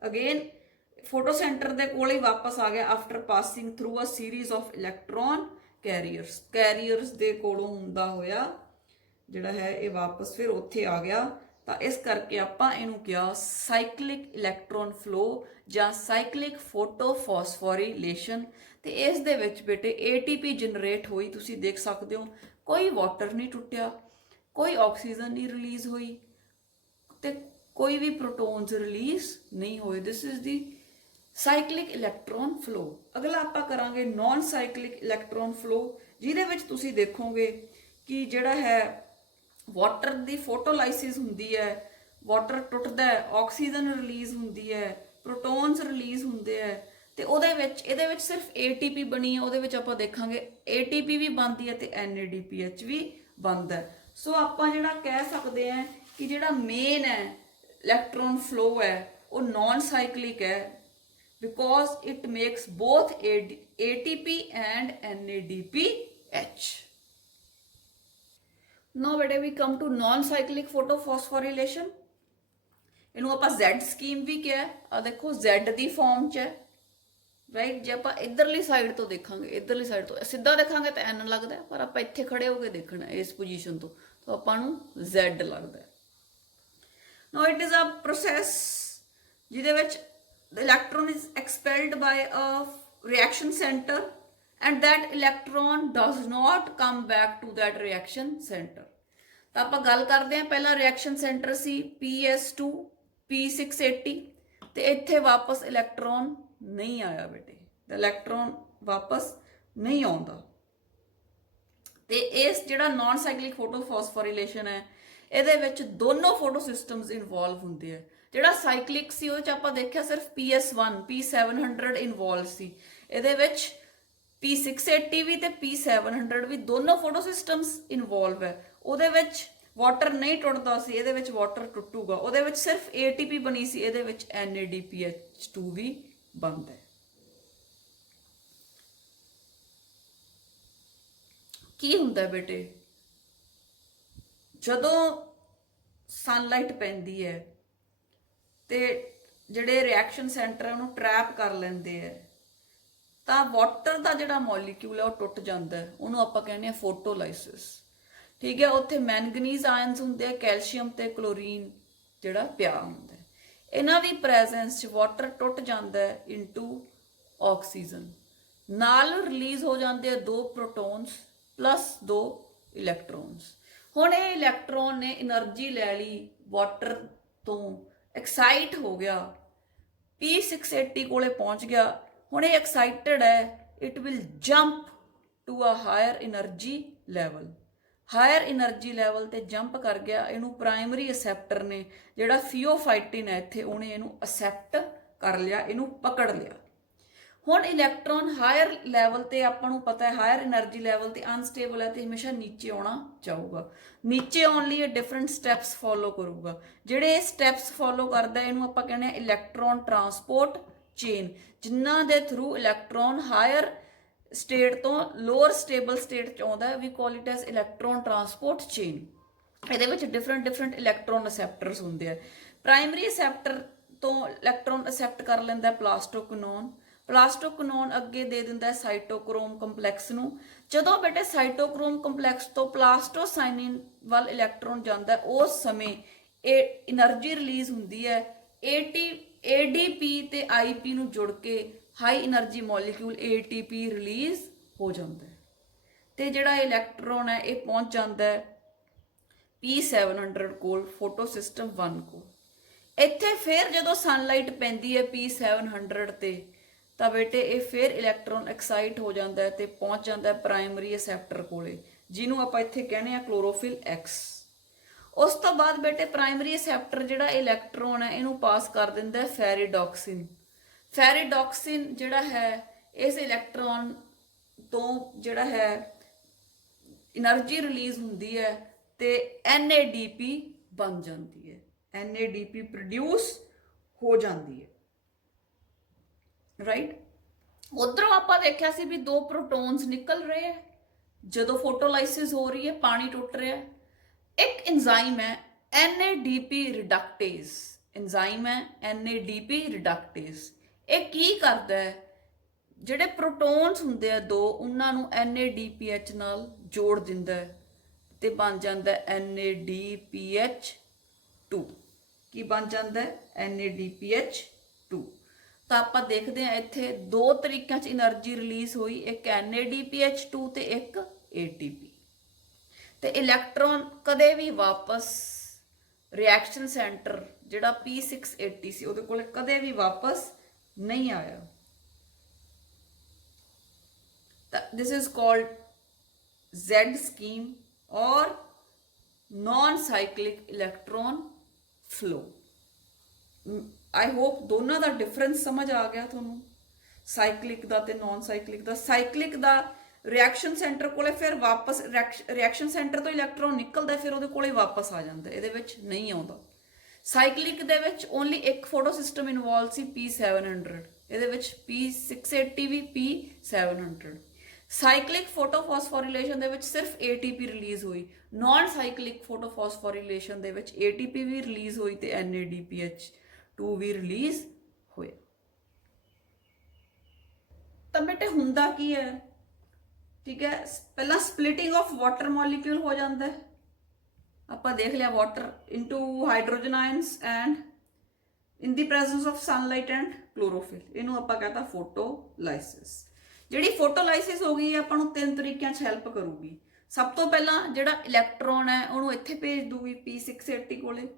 again, photo centre ਦੇ ਕੋਲ ਹੀ ਵਾਪਸ ਆ ਗਿਆ after passing through a series of electron carriers ਦੇ ਕੋਲੋਂ ਹੁੰਦਾ ਹੋਇਆ ਜਿਹੜਾ ਹੈ ਇਹ ਵਾਪਸ ਫਿਰ ਉੱਥੇ ਆ ਗਿਆ। ਤਾਂ ਇਸ ਕਰਕੇ ਆਪਾਂ ਇਹਨੂੰ ਕਿਹਾ ਸਾਈਕਲਿਕ ਇਲੈਕਟ੍ਰੋਨ ਫਲੋ ਜਾਂ ਸਾਈਕਲਿਕ ਫੋਟੋਫਾਸਫੋਰੀਲੇਸ਼ਨ। ਤੇ ਇਸ ਦੇ ਵਿੱਚ ਬੇਟੇ ATP ਜਨਰੇਟ ਹੋਈ, ਤੁਸੀਂ ਦੇਖ ਸਕਦੇ ਹੋ, ਕੋਈ ਵਾਟਰ ਨਹੀਂ ਟੁੱਟਿਆ, ਕੋਈ ਆਕਸੀਜਨ ਨਹੀਂ ਰਿਲੀਜ਼ ਹੋਈ ਤੇ ਕੋਈ ਵੀ ਪ੍ਰੋਟੋਨਸ ਰਿਲੀਜ਼ ਨਹੀਂ ਹੋਏ। This is the cyclic electron flow. ਅਗਲਾ ਆਪਾਂ ਕਰਾਂਗੇ ਨਾਨ ਸਾਈਕਲਿਕ ਇਲੈਕਟ੍ਰੋਨ ਫਲੋ, ਜਿਹਦੇ ਵਿੱਚ ਤੁਸੀਂ ਦੇਖੋਗੇ ਕਿ ਜਿਹੜਾ ਹੈ ਵਾਟਰ ਦੀ ਫੋਟੋਲਾਈਸਿਸ ਹੁੰਦੀ ਹੈ, ਵਾਟਰ ਟੁੱਟਦਾ ਹੈ, ਆਕਸੀਜਨ ਰਿਲੀਜ਼ ਹੁੰਦੀ ਹੈ, ਪ੍ਰੋਟੋਨਸ ਰਿਲੀਜ਼ ਹੁੰਦੇ ਹੈ, ਤੇ ਇਹਦੇ ਵਿੱਚ ਸਿਰਫ ATP ਬਣੀ ਹੈ। ਉਹਦੇ ਵਿੱਚ ਆਪਾਂ ਦੇਖਾਂਗੇ ATP ਵੀ ਬਣਦੀ ਹੈ ਤੇ NADPH ਵੀ ਬਣਦਾ ਹੈ। ਸੋ ਆਪਾਂ ਜਿਹੜਾ ਕਹਿ ਸਕਦੇ ਹਾਂ ਕਿ ਜਿਹੜਾ ਮੇਨ ਹੈ ਇਲੈਕਟ੍ਰੋਨ ਫਲੋ ਹੈ ਉਹ ਨਾਨ ਸਾਈਕਲਿਕ ਹੈ, because it makes both ATP and NADPH। Now beta we come to non-cyclic photophosphorylation। ਇਹਨੂੰ ਆਪਾਂ Z ਸਕੀਮ ਵੀ ਕਿਹਾ ਹੈ। ਆ ਦੇਖੋ Z ਦੀ ਫਾਰਮ 'ਚ ਹੈ, ਰਾਈਟ। ਜੇ ਆਪਾਂ ਇਧਰਲੀ ਸਾਈਡ ਤੋਂ ਦੇਖਾਂਗੇ, ਇਧਰਲੀ ਸਾਈਡ ਤੋਂ ਸਿੱਧਾ ਦੇਖਾਂਗੇ ਤਾਂ N ਲੱਗਦਾ, ਪਰ ਆਪਾਂ ਇੱਥੇ ਖੜੇ ਹੋ ਕੇ ਦੇਖਣਾ ਇਸ ਪੋਜੀਸ਼ਨ ਤੋਂ, ਤਾਂ ਆਪਾਂ ਨੂੰ Z ਲੱਗਦਾ। Now it is a process ਜਿਹਦੇ ਵਿੱਚ the electron is expelled by a reaction center and that electron does not come back to that reaction center। ਤਾਂ ਆਪਾਂ ਗੱਲ ਕਰਦੇ ਹਾਂ ਪਹਿਲਾਂ ਰਿਐਕਸ਼ਨ ਸੈਂਟਰ ਸੀ PS2 P680 ਤੇ ਇੱਥੇ ਵਾਪਸ ਇਲੈਕਟ੍ਰੋਨ ਨਹੀਂ ਆਇਆ ਬੇਟੇ, ਇਲੈਕਟ੍ਰੋਨ ਵਾਪਸ ਨਹੀਂ ਆਉਂਦਾ। ਤੇ ਇਸ ਜਿਹੜਾ ਨਾਨ ਸਾਈਕਲਿਕ ਫੋਟੋਫਾਸਫੋਰਿਲੇਸ਼ਨ ਹੈ ਇਹਦੇ ਵਿੱਚ ਦੋਨੋਂ ਫੋਟੋ ਸਿਸਟਮਸ ਇਨਵੋਲਵ ਹੁੰਦੇ ਆ। ਜਿਹੜਾ ਸਾਈਕਲਿਕ ਸੀ ਉਹ ਚ ਆਪਾਂ ਦੇਖਿਆ ਸਿਰਫ PS1 P700 ਇਨਵੋਲਵ ਸੀ, ਇਹਦੇ ਵਿੱਚ P680 ਵੀ ਤੇ P700 ਵੀ ਦੋਨੋਂ ਫੋਟੋ ਸਿਸਟਮਸ ਇਨਵੋਲਵ ਹੈ। ਉਹਦੇ ਵਿੱਚ ਵਾਟਰ ਨਹੀਂ ਟੁੱਟਦਾ ਸੀ, ਇਹਦੇ ਵਿੱਚ ਵਾਟਰ ਟੁੱਟੂਗਾ। ਉਹਦੇ ਵਿੱਚ ਸਿਰਫ ATP ਬਣੀ ਸੀ, ਇਹਦੇ ਵਿੱਚ NADPH2 ਵੀ ਬਣਦਾ ਹੈ। ਕੀ ਹੁੰਦਾ ਬੇਟੇ, ਜਦੋਂ ਸਨਲਾਈਟ ਪੈਂਦੀ ਹੈ ਤੇ ਜਿਹੜੇ ਰਿਐਕਸ਼ਨ ਸੈਂਟਰ ਉਹਨੂੰ ਟਰੈਪ ਕਰ ਲੈਂਦੇ ਆ, ਤਾਂ ਵਾਟਰ ਦਾ ਜਿਹੜਾ ਮੋਲੀਕਿਊਲ ਹੈ ਉਹ ਟੁੱਟ ਜਾਂਦਾ ਹੈ, ਉਹਨੂੰ ਆਪਾਂ ਕਹਿੰਦੇ ਆ ਫੋਟੋਲਾਈਸਿਸ। ਠੀਕ ਹੈ, ਉੱਥੇ ਮੈਂਗਨੀਜ਼ ਆਇਨਸ ਹੁੰਦੇ ਆ, ਕੈਲਸ਼ੀਅਮ ਤੇ ਕਲੋਰੀਨ ਜਿਹੜਾ ਪਿਆ ਹੁੰਦਾ ਹੈ। ਇਹਨਾਂ ਦੀ ਪ੍ਰੈਜ਼ੈਂਸ 'ਚ ਵਾਟਰ ਟੁੱਟ ਜਾਂਦਾ ਹੈ ਇਨਟੂ ਆਕਸੀਜਨ, ਨਾਲ ਰਿਲੀਜ਼ ਹੋ ਜਾਂਦੇ ਆ 2 ਪ੍ਰੋਟੋਨਸ ਪਲੱਸ 2 ਇਲੈਕਟ੍ਰੋਨਸ। ਹੁਣ ਇਹ ਇਲੈਕਟ੍ਰੋਨ ਨੇ એનર્ਜੀ ਲੈ ਲਈ ਵਾਟਰ ਤੋਂ, ਐਕਸਾਈਟ ਹੋ ਗਿਆ, P680 ਕੋਲੇ ਪਹੁੰਚ ਗਿਆ। ਹੁਣ ਇਹ ਐਕਸਾਈਟਡ ਹੈ, it will jump to a higher energy level. Higher energy level ਤੇ ਜੰਪ ਕਰ ਗਿਆ, ਇਹਨੂੰ ਪ੍ਰਾਇਮਰੀ ਅਸੈਪਟਰ ਨੇ ਜਿਹੜਾ ਫੀਓਫਾਈਟਿਨ ਹੈ ਇੱਥੇ, ਉਹਨੇ ਇਹਨੂੰ ਅਸੈਪਟ ਕਰ ਲਿਆ, ਇਹਨੂੰ ਪਕੜ ਲਿਆ। ਹੁਣ ਇਲੈਕਟ੍ਰੋਨ ਹਾਇਰ ਲੈਵਲ ਤੇ ਆਪਾਂ ਨੂੰ ਪਤਾ ਹੈ ਹਾਇਰ એનર્ਜੀ ਲੈਵਲ ਤੇ ਅਨਸਟੇਬਲ ਹੈ ਤੇ ਹਮੇਸ਼ਾ ਨੀਚੇ ਆਉਣਾ ਚਾਹੂਗਾ। ਨੀਚੇ ਆਉਣ ਲਈ ਇਹ ਡਿਫਰੈਂਟ ਸਟੈਪਸ ਫੋਲੋ ਕਰੂਗਾ। ਜਿਹੜੇ ਇਹ ਸਟੈਪਸ ਫੋਲੋ ਕਰਦਾ ਇਹਨੂੰ ਆਪਾਂ ਕਹਿੰਦੇ ਆ ਇਲੈਕਟ੍ਰੋਨ ਟਰਾਂਸਪੋਰਟ ਚੇਨ, ਜਿਨ੍ਹਾਂ ਦੇ ਥਰੂ ਇਲੈਕਟ੍ਰੋਨ ਹਾਇਰ ਸਟੇਟ ਤੋਂ ਲੋਅਰ ਸਟੇਬਲ ਸਟੇਟ 'ਚ ਆਉਂਦਾ ਹੈ। We call it as electron transport chain. ਇਹਦੇ ਵਿੱਚ ਡਿਫਰੈਂਟ ਇਲੈਕਟ੍ਰੋਨ ਅਸੈਪਟਰਸ ਹੁੰਦੇ ਆ। ਪ੍ਰਾਇਮਰੀ ਅਸੈਪਟਰ ਤੋਂ ਇਲੈਕਟ੍ਰੋਨ ਅਸੈਪਟ ਕਰ ਲੈਂਦਾ ਪਲਾਸਟੋਕਨੋਨ, ਪਲਾਸਟੋਕਨੋਨ ਅੱਗੇ ਦੇ ਦਿੰਦਾ ਸਾਈਟੋਕ੍ਰੋਮ ਕੰਪਲੈਕਸ ਨੂੰ। ਜਦੋਂ ਬੇਟੇ ਸਾਈਟੋਕ੍ਰੋਮ ਕੰਪਲੈਕਸ ਤੋਂ ਪਲਾਸਟੋਸਾਈਨਿਨ ਵੱਲ ਇਲੈਕਟ੍ਰੋਨ ਜਾਂਦਾ, ਉਸ ਸਮੇਂ ਇਹ એનર્ਜੀ ਰਿਲੀਜ਼ ਹੁੰਦੀ ਹੈ। ADP ਤੇ IP ਨੂੰ ਜੁੜ ਕੇ high energy molecule ATP release ਹੋ ਜਾਂਦਾ ਹੈ ਤੇ ਜਿਹੜਾ ਇਲੈਕਟ੍ਰੋਨ ਹੈ ਇਹ ਪਹੁੰਚ ਜਾਂਦਾ ਹੈ P700 ਕੋਲ, ਫੋਟੋ ਸਿਸਟਮ 1 ਕੋਲ। ਇੱਥੇ ਫਿਰ ਜਦੋਂ ਸਨਲਾਈਟ ਪੈਂਦੀ ਹੈ P700 ਤੇ, ਤਾਂ ਬੇਟੇ ਇਹ ਫਿਰ ਇਲੈਕਟ੍ਰੋਨ ਐਕਸਾਈਟ ਹੋ ਜਾਂਦਾ ਹੈ ਤੇ ਪਹੁੰਚ ਜਾਂਦਾ ਹੈ ਪ੍ਰਾਇਮਰੀ ਅਸੈਪਟਰ ਕੋਲੇ, ਜਿਹਨੂੰ ਆਪਾਂ ਇੱਥੇ ਕਹਿੰਦੇ ਆ ਕਲੋਰੋਫਿਲ X। ਉਸ ਤੋਂ ਬਾਅਦ ਬੇਟੇ ਪ੍ਰਾਇਮਰੀ ਅਸੈਪਟਰ ਜਿਹੜਾ ਇਲੈਕਟ੍ਰੋਨ ਹੈ ਇਹਨੂੰ ਪਾਸ ਕਰ ਦਿੰਦਾ ਹੈ ਫੈਰੀਡੋਕਸਿਨ। ਫੈਰੀਡੋਕਸਿਨ ਜਿਹੜਾ ਹੈ ਇਸ ਇਲੈਕਟ੍ਰੋਨ ਤੋਂ ਜਿਹੜਾ ਹੈ એનર્ਜੀ ਰਿਲੀਜ਼ ਹੁੰਦੀ ਹੈ ਤੇ NADP ਬਣ ਜਾਂਦੀ ਹੈ, NADP ਪ੍ਰੋਡਿਊਸ ਹੋ ਜਾਂਦੀ ਹੈ। ਰਾਈਟ, ਉਧਰੋਂ ਆਪਾਂ ਦੇਖਿਆ ਸੀ ਵੀ 2 ਪ੍ਰੋਟੋਨਸ ਨਿਕਲ ਰਹੇ ਆ ਜਦੋਂ ਫੋਟੋਲਾਈਸਿਸ ਹੋ ਰਹੀ ਹੈ, ਪਾਣੀ ਟੁੱਟ ਰਿਹਾ। ਇੱਕ ਐਂਜ਼ਾਈਮ ਹੈ NADP ਰਿਡਕਟੇਜ਼, ਐਂਜ਼ਾਈਮ ਹੈ NADP ਰਿਡਕਟੇਜ਼। ਇਹ ਕੀ ਕਰਦਾ ਹੈ, ਜਿਹੜੇ ਪ੍ਰੋਟੋਨਸ ਹੁੰਦੇ ਆ 2 ਉਹਨਾਂ ਨੂੰ NADPH ਨਾਲ ਜੋੜ ਦਿੰਦਾ ਹੈ ਤੇ ਬਣ ਜਾਂਦਾ NADPH2। ਕੀ ਬਣ ਜਾਂਦਾ ਹੈ NADPH2। ਤਾਂ ਆਪਾਂ ਦੇਖਦੇ ਹਾਂ ਇੱਥੇ 2 ਤਰੀਕਿਆਂ 'ਚ એનર્ਜੀ ਰਿਲੀਜ਼ ਹੋਈ, ਇੱਕ NADPH2 ਤੇ ਇੱਕ ATP। ਤੇ ਇਲੈਕਟ੍ਰੋਨ ਕਦੇ ਵੀ ਵਾਪਸ ਰਿਐਕਸ਼ਨ ਸੈਂਟਰ ਜਿਹੜਾ P680 ਸੀ ਉਹਦੇ ਕੋਲ ਕਦੇ ਵੀ ਵਾਪਸ ਨਹੀਂ ਆਇਆ। ਤਾਂ this is called Z scheme ਔਰ ਨॉन ਸਾਈਕਲਿਕ ਇਲੈਕਟ੍ਰੋਨ ਫਲੋ। ਆਈ ਹੋਪ ਦੋਨਾਂ ਦਾ ਡਿਫਰੈਂਸ ਸਮਝ ਆ ਗਿਆ ਤੁਹਾਨੂੰ, ਸਾਈਕਲਿਕ ਦਾ ਤੇ ਨॉन ਸਾਈਕਲਿਕ ਦਾ। ਸਾਈਕਲਿਕ ਦਾ ਰਿਐਕਸ਼ਨ ਸੈਂਟਰ ਕੋਲੇ ਫਿਰ ਵਾਪਸ ਰਿਐਕਸ਼ਨ ਸੈਂਟਰ ਤੋਂ ਇਲੈਕਟ੍ਰੋਨ ਨਿਕਲਦਾ ਫਿਰ ਉਹਦੇ ਕੋਲੇ ਵਾਪਸ ਆ ਜਾਂਦਾ, ਇਹਦੇ ਵਿੱਚ ਨਹੀਂ ਆਉਂਦਾ। ਸਾਈਕਲਿਕ ਦੇ ਵਿੱਚ ਓਨਲੀ ਇੱਕ ਫੋਟੋ ਸਿਸਟਮ ਇਨਵੋਲਵ ਸੀ P700, ਇਹਦੇ ਵਿੱਚ P680 ਵੀ P700। ਸਾਈਕਲਿਕ ਫੋਟੋਫਾਸਫੋਰਿਲੇਸ਼ਨ ਦੇ ਵਿੱਚ ਸਿਰਫ ATP ਰਿਲੀਜ਼ ਹੋਈ, ਨॉन ਸਾਈਕਲਿਕ ਫੋਟੋਫਾਸਫੋਰਿਲੇਸ਼ਨ ਦੇ ਵਿੱਚ ATP ਵੀ ਰਿਲੀਜ਼ ਹੋਈ ਤੇ NADPH2 ਵੀ ਰਿਲੀਜ਼ ਹੋਇਆ। ਤਾਂ ਬੇਟੇ ਹੁੰਦਾ ਕੀ ਹੈ, ਠੀਕ ਹੈ, ਪਹਿਲਾਂ ਸਪਲਿਟਿੰਗ ਆਫ ਵਾਟਰ ਮੋਲੀਕਿਊਲ ਹੋ ਜਾਂਦਾ ਹੈ। ਆਪਾਂ ਦੇਖ ਲਿਆ water into hydrogen ions and in the presence of sunlight and chlorophyll, ਇਹਨੂੰ ਆਪਾਂ ਕਹਤਾ ਫੋਟੋਲਾਈਸਿਸ। ਜਿਹੜੀ ਫੋਟੋਲਾਈਸਿਸ ਹੋ ਗਈ ਆਪਾਂ ਨੂੰ 3 ਤਰੀਕਿਆਂ 'ਚ ਹੈਲਪ ਕਰੂਗੀ। ਸਭ ਤੋਂ ਪਹਿਲਾਂ ਜਿਹੜਾ ਇਲੈਕਟ੍ਰੋਨ ਹੈ ਉਹਨੂੰ ਇੱਥੇ ਭੇਜ ਦੂਗੀ P680 ਕੋਲੇ,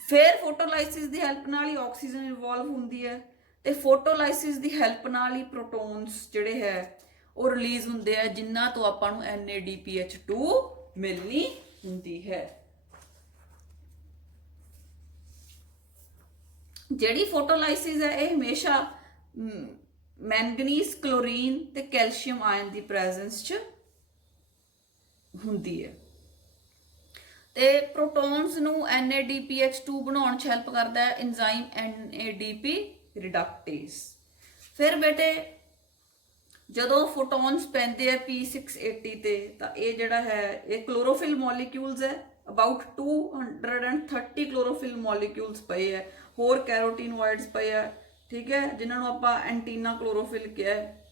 ਫਿਰ ਫੋਟੋਲਾਈਸਿਸ ਦੀ ਹੈਲਪ ਨਾਲ ਹੀ ਆਕਸੀਜਨ ਇਨਵੋਲਵ ਹੁੰਦੀ ਹੈ, ਤੇ ਫੋਟੋਲਾਈਸਿਸ ਦੀ ਹੈਲਪ ਨਾਲ ਹੀ ਪ੍ਰੋਟੋਨਸ ਜਿਹੜੇ ਹੈ ਉਹ ਰਿਲੀਜ਼ ਹੁੰਦੇ ਆ, ਜਿਨ੍ਹਾਂ ਤੋਂ ਆਪਾਂ ਨੂੰ NADPH2 ਮਿਲਣੀ ਹੁੰਦੀ ਹੈ। ਜਿਹੜੀ ਫੋਟੋਲਾਈਸਿਸ ਹੈ ਇਹ ਹਮੇਸ਼ਾ ਮੈਂਗਨੀਜ਼, ਕਲੋਰੀਨ ਤੇ ਕੈਲਸ਼ੀਅਮ ਆਇਨ ਦੀ ਪ੍ਰੈਜ਼ੈਂਸ 'ਚ ਹੁੰਦੀ ਹੈ। ਤੇ ਪ੍ਰੋਟੋਨਸ ਨੂੰ NADPH2 ਬਣਾਉਣ 'ਚ ਹੈਲਪ ਕਰਦਾ ਹੈ ਐਂਜ਼ਾਈਮ NADP ਰਿਡਕਟੇਸ। ਫਿਰ ਬੇਟੇ ਜਦੋਂ ਫੋਟੋਨਸ ਪੈਂਦੇ ਆ P680 ਤੇ ਤਾਂ ਇਹ ਜਿਹੜਾ ਹੈ ਇਹ ਕਲੋਰੋਫਿਲ ਮੋਲੀਕਿਊਲਸ ਹੈ, ਅਬਾਊਟ 230 ਕਲੋਰੋਫਿਲ ਮੋਲੀਕਿਊਲਸ ਪਏ ਹੈ, ਹੋਰ ਕੈਰੋਟੀਨੋਇਡਸ ਪਏ ਆ, ਠੀਕ ਹੈ, ਜਿਨ੍ਹਾਂ ਨੂੰ ਆਪਾਂ ਐਂਟੀਨਾ ਕਲੋਰੋਫਿਲ ਕਿਹਾ ਹੈ।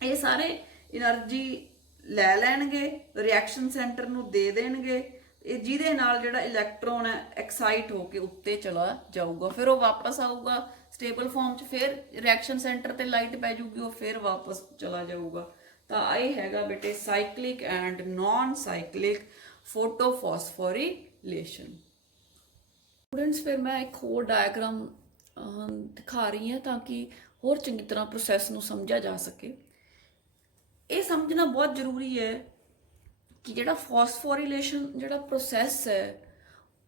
ਇਹ ਸਾਰੇ એનર્ਜੀ ਲੈ ਲੈਣਗੇ, ਰਿਐਕਸ਼ਨ ਸੈਂਟਰ ਨੂੰ ਦੇ ਦੇਣਗੇ, ਇਹ ਜਿਹਦੇ ਨਾਲ ਜਿਹੜਾ ਇਲੈਕਟ੍ਰੋਨ ਹੈ ਐਕਸਾਈਟ ਹੋ ਕੇ ਉੱਤੇ ਚਲਾ ਜਾਊਗਾ, ਫਿਰ ਉਹ ਵਾਪਸ ਆਊਗਾ ਸਟੇਬਲ ਫਾਰਮ 'ਚ, ਫਿਰ ਰਿਐਕਸ਼ਨ ਸੈਂਟਰ ਤੇ ਲਾਈਟ ਪੈ ਜੂਗੀ, ਉਹ ਫਿਰ ਵਾਪਸ ਚਲਾ ਜਾਊਗਾ। ਤਾਂ ਇਹ ਹੈਗਾ ਬੇਟੇ ਸਾਈਕਲਿਕ ਐਂਡ ਨਾਨ ਸਾਈਕਲਿਕ ਫੋਟੋਫਾਸਫੋਰੀਲੇਸ਼ਨ। ਸਟੂਡੈਂਟਸ ਫਿਰ ਮੈਂ ਇੱਕ ਹੋਰ ਡਾਇਗਰਾਮ ਦਿਖਾ ਰਹੀ ਹਾਂ ਤਾਂ ਕਿ ਹੋਰ ਚੰਗੀ ਤਰ੍ਹਾਂ ਪ੍ਰੋਸੈਸ ਨੂੰ ਸਮਝਿਆ ਜਾ ਸਕੇ। ਇਹ ਸਮਝਣਾ ਬਹੁਤ ਜ਼ਰੂਰੀ ਹੈ ਕਿ ਜਿਹੜਾ ਫਾਸਫੋਰੀਲੇਸ਼ਨ ਜਿਹੜਾ ਪ੍ਰੋਸੈਸ ਹੈ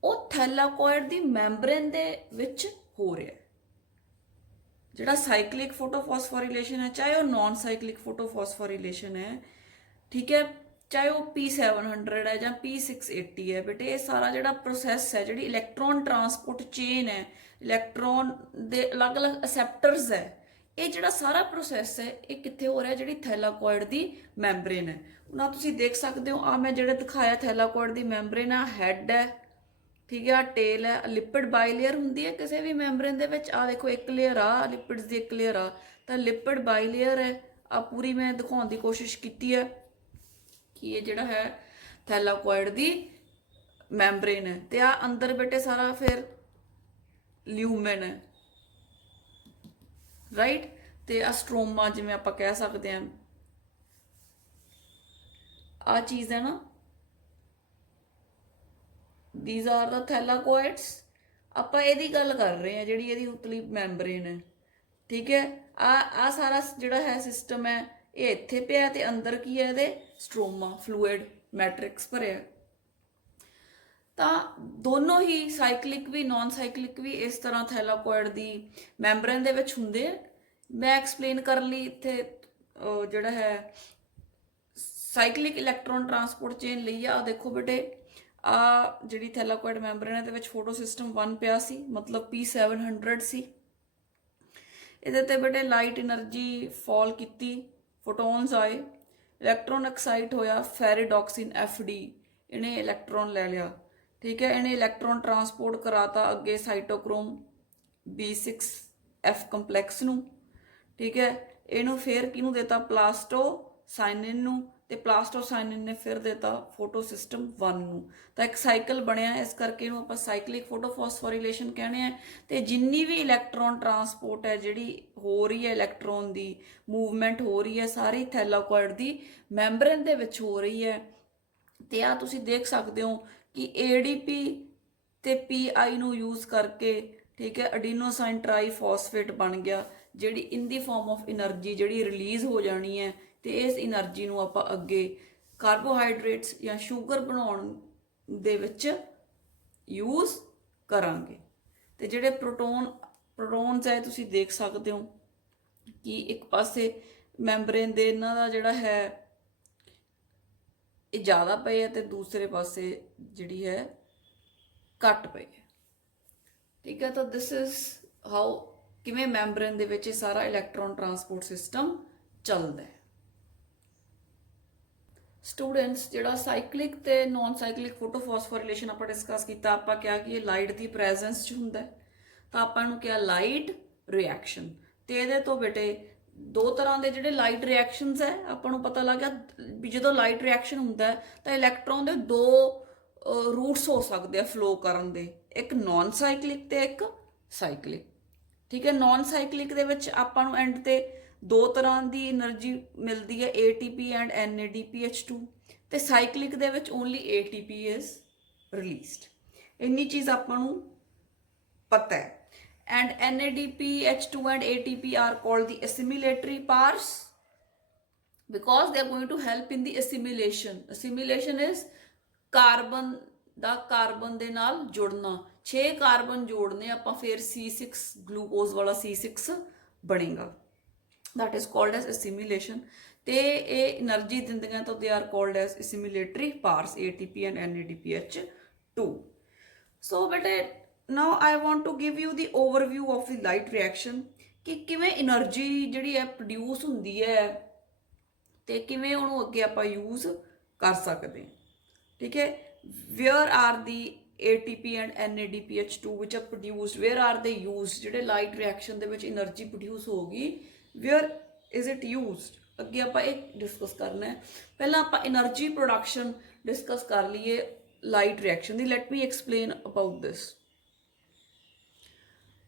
ਉਹ ਥੈਲਾਕੋਇਡ ਦੀ ਮੈਂਬਰੇਨ ਦੇ ਵਿੱਚ ਹੋ ਰਿਹਾ ਹੈ। ਜਿਹੜਾ ਸਾਈਕਲਿਕ ਫੋਟੋਫਾਸਫੋਰੀਲੇਸ਼ਨ ਹੈ, ਚਾਹੇ ਉਹ ਨਾਨ ਸਾਈਕਲਿਕ ਫੋਟੋਫਾਸਫੋਰੀਲੇਸ਼ਨ ਹੈ, ਠੀਕ ਹੈ, ਚਾਹੇ ਉਹ P700 ਹੈ ਜਾਂ P680 ਹੈ, ਬੇਟੇ ਇਹ ਸਾਰਾ ਜਿਹੜਾ ਪ੍ਰੋਸੈਸ ਹੈ, ਜਿਹੜੀ ਇਲੈਕਟ੍ਰੋਨ ਟਰਾਂਸਪੋਰਟ ਚੇਨ ਹੈ, ਇਲੈਕਟ੍ਰੋਨ ਦੇ ਅਲੱਗ-ਅਲੱਗ ਅਸੈਪਟਰਸ ਹੈ, ਇਹ ਜਿਹੜਾ ਸਾਰਾ ਪ੍ਰੋਸੈਸ ਹੈ ਇਹ ਕਿੱਥੇ ਹੋ ਰਿਹਾ, ਜਿਹੜੀ ਥੈਲਾਕੋਇਡ ਦੀ ਮੈਂਬਰੇਨ ਹੈ। ਉਹਨਾਂ ਤੁਸੀਂ ਦੇਖ ਸਕਦੇ ਹੋ, ਆ ਮੈਂ ਜਿਹੜੇ ਦਿਖਾਇਆ ਥੈਲਾਕੋਇਡ ਦੀ ਮੈਂਬਰੇਨ ਆ, ਹੈਡ ਹੈ, ਠੀਕ ਹੈ, ਟੇਲ ਹੈ, ਲਿਪਿਡ ਬਾਈਲੇਅਰ ਹੁੰਦੀ ਹੈ ਕਿਸੇ ਵੀ ਮੈਂਬਰੇਨ ਦੇ ਵਿੱਚ। ਆ ਦੇਖੋ ਇੱਕ ਲੇਅਰ ਆ ਲਿਪਿਡਸ ਦੀ, ਇੱਕ ਲੇਅਰ ਆ, ਤਾਂ ਲਿਪਿਡ ਬਾਈਲੇਅਰ ਹੈ। ਆ ਪੂਰੀ ਮੈਂ ਦਿਖਾਉਣ ਦੀ ਕੋਸ਼ਿਸ਼ ਕੀਤੀ ਹੈ ਕਿ ਇਹ ਜਿਹੜਾ ਹੈ ਥੈਲਾਕੋਇਡ ਦੀ ਮੈਂਬਰੇਨ ਹੈ, ਤੇ ਆ ਅੰਦਰ ਬੇਟੇ ਸਾਰਾ ਫਿਰ ਲਿਊਮਨ ਹੈ, ਰਾਈਟ, ਤੇ ਆ ਸਟ੍ਰੋਮਾ ਜਿਵੇਂ ਆਪਾਂ ਕਹਿ ਸਕਦੇ ਹਾਂ, ਆ ਚੀਜ਼ ਹੈ ਨਾ, these are the thylakoids। ਆਪਾਂ ਇਹਦੀ ਗੱਲ ਕਰ ਰਹੇ ਹਾਂ ਜਿਹੜੀ ਇਹਦੀ ਉਤਲੀ ਮੈਂਬਰੇਨ ਹੈ, ਠੀਕ ਹੈ। ਆ ਸਾਰਾ ਜਿਹੜਾ ਹੈ ਸਿਸਟਮ ਹੈ ਇਹ ਇੱਥੇ ਪਿਆ, ਤੇ ਅੰਦਰ ਕੀ ਹੈ ਇਹਦੇ ਸਟ੍ਰੋਮਾ ਫਲੂਇਡ ਮੈਟ੍ਰਿਕਸ ਭਰਿਆ। ਤਾਂ ਦੋਨੋਂ ਹੀ ਸਾਈਕਲਿਕ ਵੀ ਨਾਨ ਸਾਈਕਲਿਕ ਵੀ ਇਸ ਤਰ੍ਹਾਂ ਥੈਲਾਕੋਇਡ ਦੀ ਮੈਂਬਰੇਨ ਦੇ ਵਿੱਚ ਹੁੰਦੇ ਆ। ਮੈਂ ਐਕਸਪਲੇਨ ਕਰਨ ਲਈ ਇੱਥੇ ਜਿਹੜਾ ਹੈ ਸਾਈਕਲਿਕ ਇਲੈਕਟ੍ਰੋਨ ਟਰਾਂਸਪੋਰਟ ਚੇਨ ਲਈ ਆ। ਦੇਖੋ ਬੇਟੇ ਆ ਜਿਹੜੀ ਥੈਲਾਕੋਇਡ ਮੈਂਬਰੇਨ ਦੇ ਵਿੱਚ ਫੋਟੋ ਸਿਸਟਮ 1 ਪਿਆ ਸੀ, ਮਤਲਬ P700 ਸੀ। ਇਹਦੇ ਤੇ ਬੇਟੇ ਲਾਈਟ એનર્ਜੀ ਫਾਲ ਕੀਤੀ, ਫੋਟੋਨਸ ਆਏ, ਇਲੈਕਟ੍ਰੋਨ ਐਕਸਾਈਟ ਹੋਇਆ, ਫੈਰਿਡੋਕਸਿਨ FD ਇਹਨੇ ਇਲੈਕਟ੍ਰੋਨ ਲੈ ਲਿਆ, ਠੀਕ ਹੈ, ਇਹਨੇ ਇਲੈਕਟ੍ਰੋਨ ਟਰਾਂਸਪੋਰਟ ਕਰਾਤਾ ਅੱਗੇ ਸਾਈਟੋਕ੍ਰੋਮ B6F ਕੰਪਲੈਕਸ ਨੂੰ, ਠੀਕ ਹੈ, ਇਹਨੂੰ ਫਿਰ ਕਿਹਨੂੰ ਦੇਤਾ, ਪਲਾਸਟੋਸਾਈਨਿਨ ਨੂੰ, ਤੇ ਪਲਾਸਟੋਸਾਈਨਿਨ ਨੇ ਫਿਰ ਦੇਤਾ ਫੋਟੋ ਸਿਸਟਮ 1 ਨੂੰ। ਤਾਂ ਇੱਕ ਸਾਈਕਲ ਬਣਿਆ, ਇਸ ਕਰਕੇ ਇਹਨੂੰ ਆਪਾਂ ਸਾਈਕਲਿਕ ਫੋਟੋਫਾਸਫੋਰੀਲੇਸ਼ਨ ਕਹਿੰਦੇ ਆ। ਤੇ ਜਿੰਨੀ ਵੀ ਇਲੈਕਟ੍ਰੋਨ ਟਰਾਂਸਪੋਰਟ ਹੈ ਜਿਹੜੀ ਹੋ ਰਹੀ ਹੈ, ਇਲੈਕਟ੍ਰੋਨ ਦੀ ਮੂਵਮੈਂਟ ਹੋ ਰਹੀ ਹੈ, ਸਾਰੀ ਥੈਲਾਕੋਇਡ ਦੀ ਮੈਂਬਰੇਨ ਦੇ ਵਿੱਚ ਹੋ ਰਹੀ ਹੈ। ਤੇ ਆ ਤੁਸੀਂ ਦੇਖ ਸਕਦੇ ਹੋ ਕਿ ADP ਤੇ PI ਨੂੰ ਯੂਜ਼ ਕਰਕੇ, ਠੀਕ ਹੈ, ਅਡੀਨੋਸਾਈਨ ਟ੍ਰਾਈਫਾਸਫੇਟ ਬਣ ਗਿਆ, ਜਿਹੜੀ ਇਨ ਦੀ ਫਾਰਮ ਆਫ એનર્ਜੀ ਜਿਹੜੀ ਰਿਲੀਜ਼ ਹੋ ਜਾਣੀ ਹੈ, ਤੇ ਇਸ એનર્ਜੀ ਨੂੰ ਆਪਾਂ ਅੱਗੇ ਕਾਰਬੋਹਾਈਡਰੇਟਸ ਜਾਂ ਸ਼ੂਗਰ ਬਣਾਉਣ ਦੇ ਵਿੱਚ ਯੂਜ਼ ਕਰਾਂਗੇ। ਤੇ ਜਿਹੜੇ ਪ੍ਰੋਟੋਨਸ ਹੈ ਤੁਸੀਂ ਦੇਖ ਸਕਦੇ ਹੋ ਕਿ ਇੱਕ ਪਾਸੇ ਮੈਂਬਰੇਨ ਦੇ ਇਹਨਾਂ ਦਾ ਜਿਹੜਾ ਹੈ ਇਹ ਜ਼ਿਆਦਾ ਪਏ ਹੈ, ਤੇ ਦੂਸਰੇ ਪਾਸੇ ਜਿਹੜੀ ਹੈ ਘੱਟ ਪਈ ਹੈ, ਠੀਕ ਹੈ। ਤਾਂ ਦਿਸ ਇਜ਼ ਹਾਊ ਕਿਵੇਂ ਮੈਂਬਰੇਨ ਦੇ ਵਿੱਚ ਇਹ ਸਾਰਾ ਇਲੈਕਟ੍ਰੋਨ ਟਰਾਂਸਪੋਰਟ ਸਿਸਟਮ ਚੱਲਦਾ ਹੈ। ਸਟੂਡੈਂਟਸ ਜਿਹੜਾ ਸਾਈਕਲਿਕ ਤੇ ਨਾਨ ਸਾਈਕਲਿਕ ਫੋਟੋਫਾਸਫੋਰੀਲੇਸ਼ਨ ਆਪਾਂ ਡਿਸਕਸ ਕੀਤਾ, ਆਪਾਂ ਕਿਹਾ ਕਿ ਇਹ ਲਾਈਟ ਦੀ ਪ੍ਰੈਜ਼ੈਂਸ 'ਚ ਹੁੰਦਾ, ਤਾਂ ਆਪਾਂ ਨੂੰ ਕਿਹਾ ਲਾਈਟ ਰਿਐਕਸ਼ਨ। ਤੇ ਇਹਦੇ ਤੋਂ ਬੇਟੇ ਦੋ ਤਰ੍ਹਾਂ ਦੇ ਜਿਹੜੇ ਲਾਈਟ ਰਿਐਕਸ਼ਨਸ ਹੈ ਆਪਾਂ ਨੂੰ ਪਤਾ ਲੱਗ ਗਿਆ ਵੀ ਜਦੋਂ ਲਾਈਟ ਰਿਐਕਸ਼ਨ ਹੁੰਦਾ ਤਾਂ ਇਲੈਕਟ੍ਰੋਨ ਦੇ ਦੋ ਰੂਟਸ ਹੋ ਸਕਦੇ ਆ ਫਲੋ ਕਰਨ ਦੇ, ਇੱਕ ਨਾਨ ਸਾਈਕਲਿਕ ਤੇ ਇੱਕ ਸਾਈਕਲਿਕ, ਠੀਕ ਹੈ। ਨਾਨ ਸਾਈਕਲਿਕ ਦੇ ਵਿੱਚ ਆਪਾਂ ਨੂੰ ਐਂਡ ਤੇ दो तरह की एनर्जी मिलती है, ATP एंड NADPH2, तो cyclic they which only ATP is released. इन्नी चीज़ आपां नूं पता है। And NADPH2 and ATP are called the assimilatory pairs because they are going to help in the assimilation. Assimilation is carbon the carbon ਦੇ ਨਾਲ ਜੁੜਨਾ। 6 carbon ਜੋੜਨੇ ਆਪਾਂ ਫਿਰ C6 ਗਲੂਕੋਜ਼ ਵਾਲਾ C6 ਬਣੇਗਾ। that is called as assimilation। ਤੇ ਇਹ energy ਦਿੰਦੀਆਂ ਤਾਂ they are called as assimilatory pairs, ATP and NADPH2। so ਬੇਟੇ now I want to give you the overview of the light reaction ਕਿ ਕਿਵੇਂ energy ਜਿਹੜੀ ਹੈ ਪ੍ਰੋਡਿਊਸ ਹੁੰਦੀ ਹੈ ਤੇ ਕਿਵੇਂ ਉਹਨੂੰ ਅੱਗੇ ਆਪਾਂ ਯੂਜ਼ ਕਰ ਸਕਦੇ ਹਾਂ। ठीक है, where are the ATP and NADPH2 which are produced, where are they used, ਜਿਹੜੇ ਲਾਈਟ ਰਿਐਕਸ਼ਨ ਦੇ ਵਿੱਚ એનર્ਜੀ ਪ੍ਰੋਡਿਊਸ ਹੋਗੀ, where is it used, ਅੱਗੇ ਆਪਾਂ ਇਹ ਡਿਸਕਸ ਕਰਨਾ ਹੈ। ਪਹਿਲਾਂ ਆਪਾਂ એનર્ਜੀ ਪ੍ਰੋਡਕਸ਼ਨ ਡਿਸਕਸ ਕਰ ਲਈਏ light reaction the. Let me explain about this.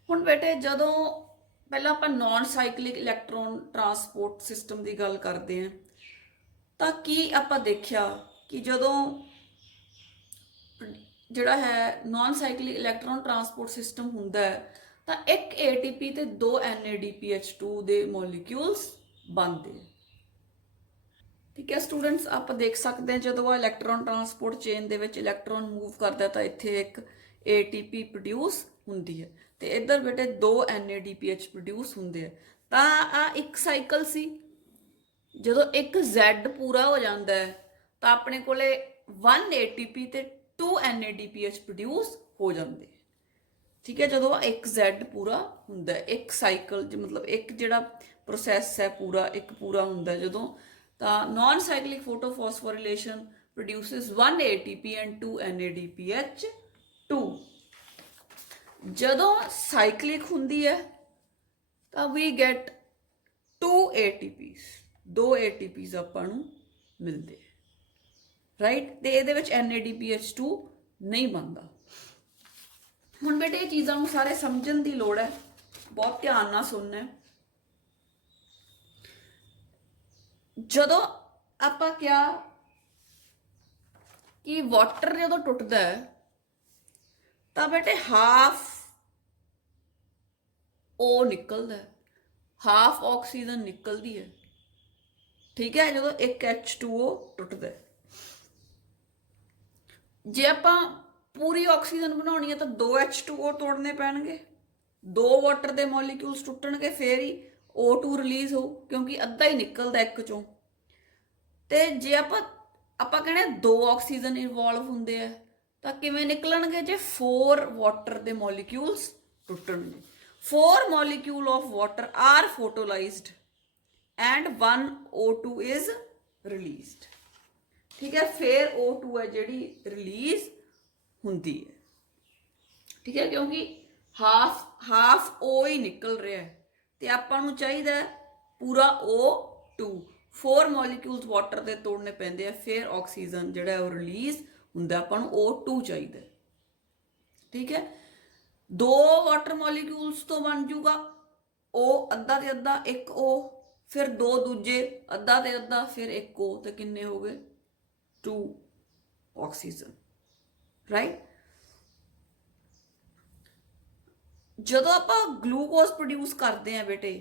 ਹੁਣ ਬੇਟੇ ਜਦੋਂ ਪਹਿਲਾਂ ਆਪਾਂ ਨॉन ਸਾਈਕਲਿਕ ਇਲੈਕਟ੍ਰੋਨ ਟਰਾਂਸਪੋਰਟ ਸਿਸਟਮ ਦੀ ਗੱਲ ਕਰਦੇ ਹਾਂ ਤਾਂ ਕੀ ਆਪਾਂ ਦੇਖਿਆ ਕਿ ਜਦੋਂ ਜਿਹੜਾ ਹੈ ਨॉन ਸਾਈਕਲਿਕ ਇਲੈਕਟ੍ਰੋਨ ਟਰਾਂਸਪੋਰਟ ਸਿਸਟਮ ਹੁੰਦਾ ਹੈ ਤਾਂ ਇੱਕ ATP ਤੇ 2 NADPH2 ਦੇ ਮੋਲੀਕਿਊਲਸ ਬਣਦੇ। ਠੀਕ ਹੈ ਸਟੂਡੈਂਟਸ, ਆਪਾਂ ਦੇਖ ਸਕਦੇ ਹਾਂ ਜਦੋਂ ਆ ਇਲੈਕਟ੍ਰੋਨ ਟਰਾਂਸਪੋਰਟ ਚੇਨ ਦੇ ਵਿੱਚ ਇਲੈਕਟ੍ਰੋਨ ਮੂਵ ਕਰਦਾ ਤਾਂ ਇੱਥੇ ਇੱਕ ATP ਪ੍ਰੋਡਿਊਸ ਹੁੰਦੀ ਹੈ ਤੇ ਇੱਧਰ ਬੇਟੇ 2 NADPH ਪ੍ਰੋਡਿਊਸ ਹੁੰਦੇ ਆ। ਤਾਂ ਆ ਇੱਕ ਸਾਈਕਲ ਸੀ। ਜਦੋਂ ਇੱਕ Z ਪੂਰਾ ਹੋ ਜਾਂਦਾ ਹੈ ਤਾਂ ਆਪਣੇ ਕੋਲੇ 1 ATP ਤੇ 2 NADPH ਪ੍ਰੋਡਿਊਸ ਹੋ ਜਾਂਦੇ। ਠੀਕ ਹੈ, ਜਦੋਂ ਇੱਕ Z ਪੂਰਾ ਹੁੰਦਾ, ਇੱਕ ਸਾਈਕਲ ਮਤਲਬ ਇੱਕ ਜਿਹੜਾ ਪ੍ਰੋਸੈਸ ਹੈ ਪੂਰਾ ਇੱਕ ਪੂਰਾ ਹੁੰਦਾ ਜਦੋਂ, ਤਾਂ ਨॉन ਸਾਈਕਲਿਕ ਫੋਟੋਫੋਸਫੋਰਿਲੇਸ਼ਨ ਪ੍ਰੋਡਿਊਸਸ 1 ATP and 2 NADPH2। ਜਦੋਂ ਸਾਈਕਲਿਕ ਹੁੰਦੀ ਹੈ ਤਾਂ ਵੀ ਗੈਟ 2 ATPs, 2 ATPs ਆਪਾਂ ਨੂੰ ਮਿਲਦੇ ਰਾਈਟ। ਤੇ ਇਹਦੇ ਵਿੱਚ NADPH2 ਨਹੀਂ ਬਣਦਾ। ਹੁਣ ਬੇਟੇ ਇਹ ਚੀਜ਼ਾਂ ਨੂੰ ਸਾਰੇ ਸਮਝਣ ਦੀ ਲੋੜ ਹੈ, ਬਹੁਤ ਧਿਆਨ ਨਾਲ ਸੁਣਨਾ ਹੈ। ਜਦੋਂ ਆਪਾਂ ਕਿਹਾ ਕਿ ਵਾਟਰ ਜਦੋਂ ਟੁੱਟਦਾ ਹੈ ਤਾਂ ਬੇਟੇ ਹਾਫ O ਨਿਕਲਦਾ ਹੈ, ਹਾਫ ਆਕਸੀਜਨ ਨਿਕਲਦੀ ਹੈ। ਠੀਕ ਹੈ, ਜਦੋਂ ਇੱਕ H2O ਟੁੱਟਦਾ ਹੈ। ਜੇ ਆਪਾਂ ਪੂਰੀ ਆਕਸੀਜਨ ਬਣਾਉਣੀ ਹੈ ਤਾਂ 2 H2O ਤੋੜਨੇ ਪੈਣਗੇ, 2 ਵਾਟਰ ਦੇ ਮੋਲੀਕਿਊਲਸ ਟੁੱਟਣਗੇ ਫਿਰ ਹੀ O2 ਰਿਲੀਜ਼ ਹੋਊ ਕਿਉਂਕਿ ਅੱਧਾ ਹੀ ਨਿਕਲਦਾ ਇੱਕ ਚੋਂ। ਤੇ ਜੇ ਆਪਾਂ ਕਹਿੰਦੇ 2 ਆਕਸੀਜਨ ਇਨਵੋਲਵ ਹੁੰਦੇ ਆ ਤਾਂ ਕਿਵੇਂ ਨਿਕਲਣਗੇ? ਜੇ 4 ਵਾਟਰ ਦੇ molecules ਟੁੱਟਣਗੇ। 4 molecule of water are photolyzed and 1 O2 is released। ठीक है, फिर O2 है ਜਿਹੜੀ ਰਿਲੀਜ਼ ਹੁੰਦੀ ਹੈ। ਠੀਕ ਹੈ, ਕਿਉਂਕਿ ਹਾਫ O ਹੀ ਨਿਕਲ ਰਿਹਾ ਹੈ ਤੇ ਆਪਾਂ ਨੂੰ ਚਾਹੀਦਾ ਪੂਰਾ O2। 4 ਮੋਲੀਕਿਊਲਸ ਵਾਟਰ ਦੇ ਤੋੜਨੇ ਪੈਂਦੇ ਆ ਫਿਰ ਆਕਸੀਜਨ ਜਿਹੜਾ ਉਹ ਰਿਲੀਜ਼ ਹੁੰਦਾ, ਆਪਾਂ ਨੂੰ O2 ਚਾਹੀਦਾ। ਠੀਕ ਹੈ, 2 ਵਾਟਰ ਮੋਲੀਕਿਊਲਸ ਤੋਂ ਬਣ ਜੂਗਾ O ਅੱਧਾ ਤੇ ਅੱਧਾ, ਇੱਕ O, ਫਿਰ 2 ਦੂਜੇ ਅੱਧਾ ਤੇ ਅੱਧਾ, ਫਿਰ ਇੱਕ O, ਤੇ ਕਿੰਨੇ ਹੋ ਗਏ? 2 ਆਕਸੀਜਨ ਰਾਈਟ। ਜਦੋਂ ਆਪਾਂ ਗਲੂਕੋਜ਼ ਪ੍ਰੋਡਿਊਸ ਕਰਦੇ ਆ ਬੇਟੇ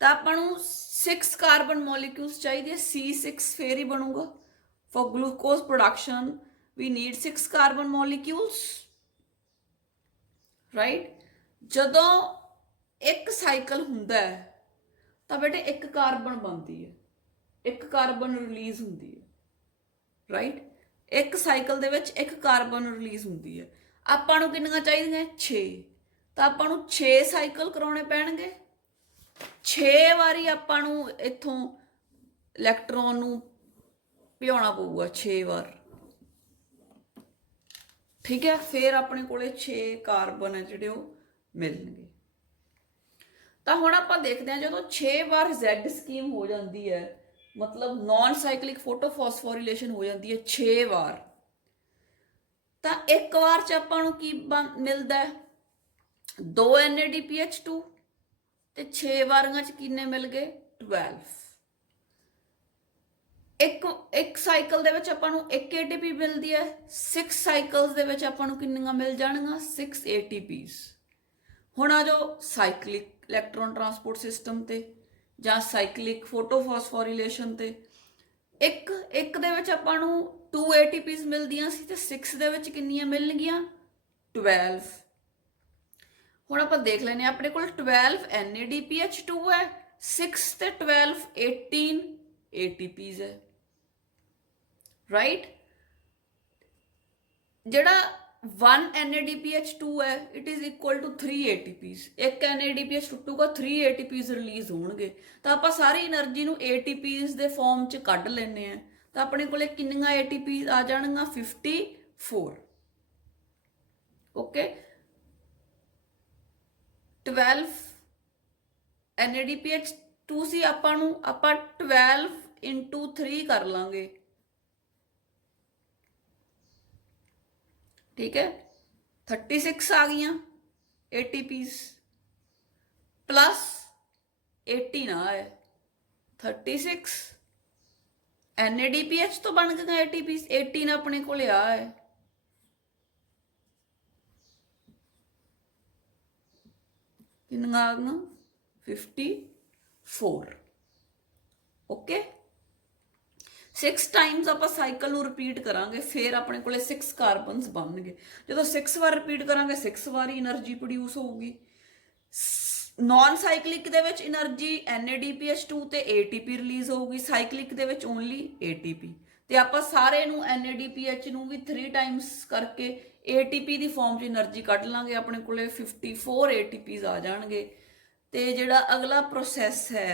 ਤਾਂ ਆਪਾਂ ਨੂੰ 6 ਕਾਰਬਨ ਮੋਲੀਕਿਊਲਸ ਚਾਹੀਦੇ, C6 ਫਿਰ ਹੀ ਬਣੂਗਾ। For glucose production we need 6 carbon molecules right. ਜਦੋਂ ਇੱਕ ਸਾਈਕਲ ਹੁੰਦਾ ਹੈ ਤਾਂ ਬੇਟੇ ਇੱਕ ਕਾਰਬਨ ਬਣਦੀ ਹੈ, ਇੱਕ ਕਾਰਬਨ ਰਿਲੀਜ਼ ਹੁੰਦੀ ਹੈ ਰਾਈਟ। ਇੱਕ ਸਾਈਕਲ ਦੇ ਵਿੱਚ ਇੱਕ ਕਾਰਬਨ ਰਿਲੀਜ਼ ਹੁੰਦੀ ਹੈ। ਆਪਾਂ ਨੂੰ ਕਿੰਨੀਆਂ ਚਾਹੀਦੀਆਂ? 6। ਤਾਂ ਆਪਾਂ ਨੂੰ 6 ਸਾਈਕਲ ਕਰਾਉਣੇ ਪੈਣਗੇ। 6 ਵਾਰੀ ਆਪਾਂ ਨੂੰ ਇੱਥੋਂ ਇਲੈਕਟ੍ਰੋਨ ਨੂੰ ਭਿਉਣਾ ਪਊਗਾ 6 ਵਾਰ। ਠੀਕ ਹੈ, ਫਿਰ ਆਪਣੇ ਕੋਲੇ 6 ਕਾਰਬਨ ਹੈ ਜਿਹੜੇ ਉਹ ਮਿਲਣਗੇ। ਤਾਂ ਹੁਣ ਆਪਾਂ ਦੇਖਦੇ ਹਾਂ ਜਦੋਂ 6 ਵਾਰ Z ਸਕੀਮ ਹੋ ਜਾਂਦੀ ਹੈ, ਮਤਲਬ ਨॉन ਸਾਈਕਲਿਕ ਫੋਟੋਫੋਸਫੋਰਿਲੇਸ਼ਨ ਹੋ ਜਾਂਦੀ ਹੈ 6 ਵਾਰ, ਤਾਂ ਇੱਕ ਵਾਰ ਚ ਆਪਾਂ ਨੂੰ ਕੀ ਮਿਲਦਾ? 2 NADPH2 ਤੇ 6 ਵਾਰੀਆਂ 'ਚ ਕਿੰਨੇ ਮਿਲ ਗਏ 12। ਇੱਕ ਸਾਈਕਲ ਦੇ ਵਿੱਚ ਆਪਾਂ ਨੂੰ 1 ATP ਮਿਲਦੀ ਹੈ, 6 ਸਾਈਕਲਸ ਦੇ ਵਿੱਚ ਆਪਾਂ ਨੂੰ ਕਿੰਨੀਆਂ ਮਿਲ ਜਾਣਗੀਆਂ 6 ATPs। ਹੁਣ ਆ ਜਾਓ ਸਾਈਕਲਿਕ ਇਲੈਕਟ੍ਰੋਨ ਟਰਾਂਸਪੋਰਟ ਸਿਸਟਮ ਤੇ ਜਾਂ ਸਾਈਕਲਿਕ ਫੋਟੋਫਾਸਫੋਰੀਲੇਸ਼ਨ ਤੇ। ਇੱਕ ਇੱਕ ਦੇ ਵਿੱਚ ਆਪਾਂ ਨੂੰ 2 ATPs ਮਿਲਦੀਆਂ ਸੀ ਤੇ 6 ਦੇ ਵਿੱਚ ਕਿੰਨੀਆਂ ਮਿਲਣਗੀਆਂ 12। ਹੁਣ ਆਪਾਂ ਦੇਖ ਲੈਨੇ ਆਪਣੇ ਕੋਲ 12 NADPH2 ਹੈ, 6 ਤੇ 12 18 ATPs ਹੈ, ਰਾਈਟ। ਜਿਹੜਾ 1 NADPH2 ਹੈ it is equal to 3 ATPs। ਇੱਕ NADPH ਟੁੱਟੂਗਾ 3 ATPs ਰਿਲੀਜ਼ ਹੋਣਗੇ। ਤਾਂ ਆਪਾਂ ਸਾਰੀ એનર્ਜੀ ਨੂੰ ATPs ਦੇ ਫਾਰਮ 'ਚ ਕੱਢ ਲੈਂਦੇ ਆ ਤਾਂ ਆਪਣੇ ਕੋਲੇ ਕਿੰਨੀਆਂ ATPs ਆ ਜਾਣਗੀਆਂ 54। ਓਕੇ 12 NADPH2 ਸੀ, ਆਪਾਂ 12 into 3 ਕਰ ਲਾਂਗੇ, ठीक है। 36 आ गई ATPs प्लस 18 है 36 NADPH तो बन गए ATPs, 18 अपने को आ है। कितना आ गया 54। ओके 6 टाइम्स आप साइकिल रिपीट करांगे फिर अपने को 6 कार्बनस बनणगे। जो 6 बार रिपीट करांगे 6 बार एनर्जी प्रोड्यूस होगी। Non cyclic they which energy NADPH2 ते ATP रिलीज होगी, cyclic they which only ATP। ते आप सारे नू NADPH नू भी 3 टाइम्स करके ATP दी फॉर्म च एनर्जी कढ लांगे, अपने को 54 ATPs आ जाणगे। ते जिहड़ा अगला प्रोसैस है